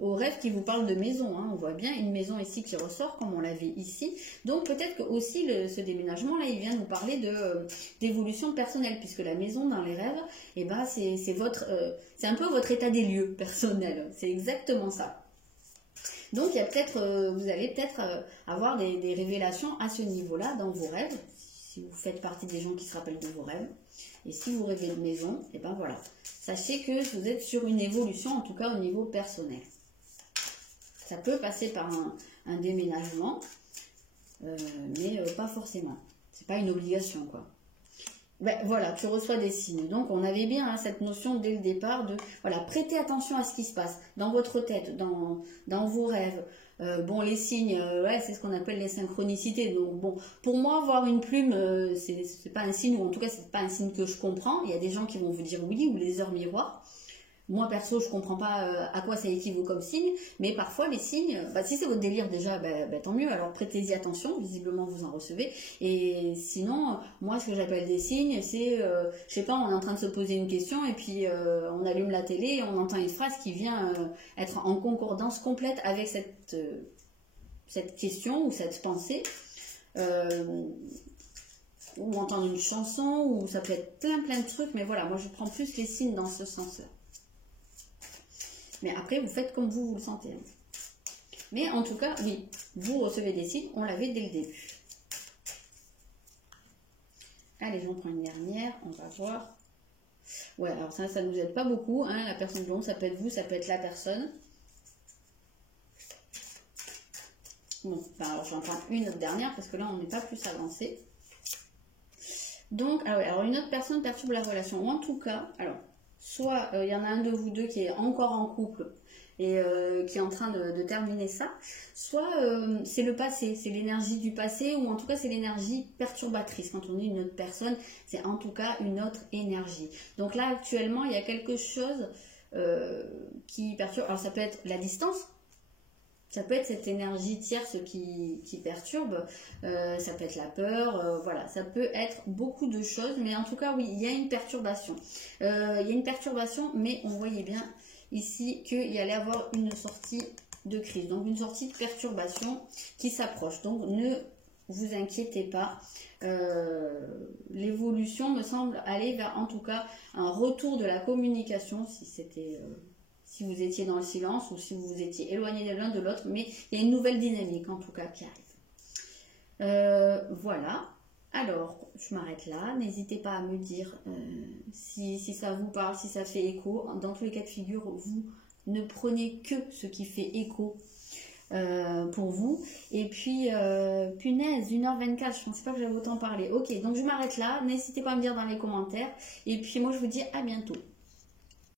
aux rêves qui vous parlent de maison. Hein. On voit bien une maison ici qui ressort, comme on l'avait ici. Donc peut-être que aussi ce déménagement-là, il vient nous parler d'évolution personnelle, puisque la maison dans les rêves, c'est un peu votre état des lieux personnel. C'est exactement ça. Donc vous allez peut-être avoir des révélations à ce niveau-là dans vos rêves, si vous faites partie des gens qui se rappellent de vos rêves. Et si vous rêvez de maison, et ben voilà. Sachez que vous êtes sur une évolution, en tout cas au niveau personnel. Ça peut passer par un déménagement, mais pas forcément. C'est pas une obligation, quoi. Voilà, tu reçois des signes. Donc on avait bien cette notion dès le départ de voilà, prêtez attention à ce qui se passe dans votre tête, dans vos rêves. Les signes, c'est ce qu'on appelle les synchronicités. Donc bon, pour moi, voir une plume, c'est pas un signe, ou en tout cas c'est pas un signe que je comprends. Il y a des gens qui vont vous dire oui, ou les heures miroirs. Moi perso, je comprends pas à quoi ça équivaut comme signe, mais parfois les signes, si c'est votre délire déjà, tant mieux, alors prêtez-y attention, visiblement vous en recevez. Et sinon, moi ce que j'appelle des signes, c'est, je sais pas, on est en train de se poser une question et puis on allume la télé et on entend une phrase qui vient être en concordance complète avec cette question ou cette pensée. Ou entendre une chanson, ou ça peut être plein de trucs, mais voilà, moi je prends plus les signes dans ce sens-là. Mais après, vous faites comme vous le sentez. Mais en tout cas, oui, vous recevez des signes, on l'avait dès le début. Allez, j'en prends une dernière, on va voir. Ouais, alors ça ne nous aide pas beaucoup. Hein, la personne blonde, ça peut être vous, ça peut être la personne. Bon, alors j'en prends une autre dernière, parce que là, on n'est pas plus avancé. Donc, alors une autre personne perturbe la relation. Ou en tout cas, alors... soit il y en a un de vous deux qui est encore en couple et qui est en train de terminer ça, soit c'est le passé, c'est l'énergie du passé, ou en tout cas c'est l'énergie perturbatrice. Quand on dit une autre personne, c'est en tout cas une autre énergie. Donc là actuellement il y a quelque chose qui perturbe. Alors ça peut être la distance, ça peut être cette énergie tierce qui perturbe, ça peut être la peur, voilà, ça peut être beaucoup de choses, mais en tout cas, oui, il y a une perturbation. Il y a une perturbation, mais on voyait bien ici qu'il y allait avoir une sortie de crise, donc une sortie de perturbation qui s'approche. Donc ne vous inquiétez pas, l'évolution me semble aller vers en tout cas un retour de la communication, si c'était si vous étiez dans le silence ou si vous vous étiez éloigné de l'un de l'autre, mais il y a une nouvelle dynamique en tout cas qui arrive. Voilà. Alors, je m'arrête là. N'hésitez pas à me dire si ça vous parle, si ça fait écho. Dans tous les cas de figure, vous ne prenez que ce qui fait écho pour vous. Et puis, punaise, 1h24, je ne pensais pas que j'avais autant parlé. Ok, donc je m'arrête là. N'hésitez pas à me dire dans les commentaires. Et puis, moi, je vous dis à bientôt.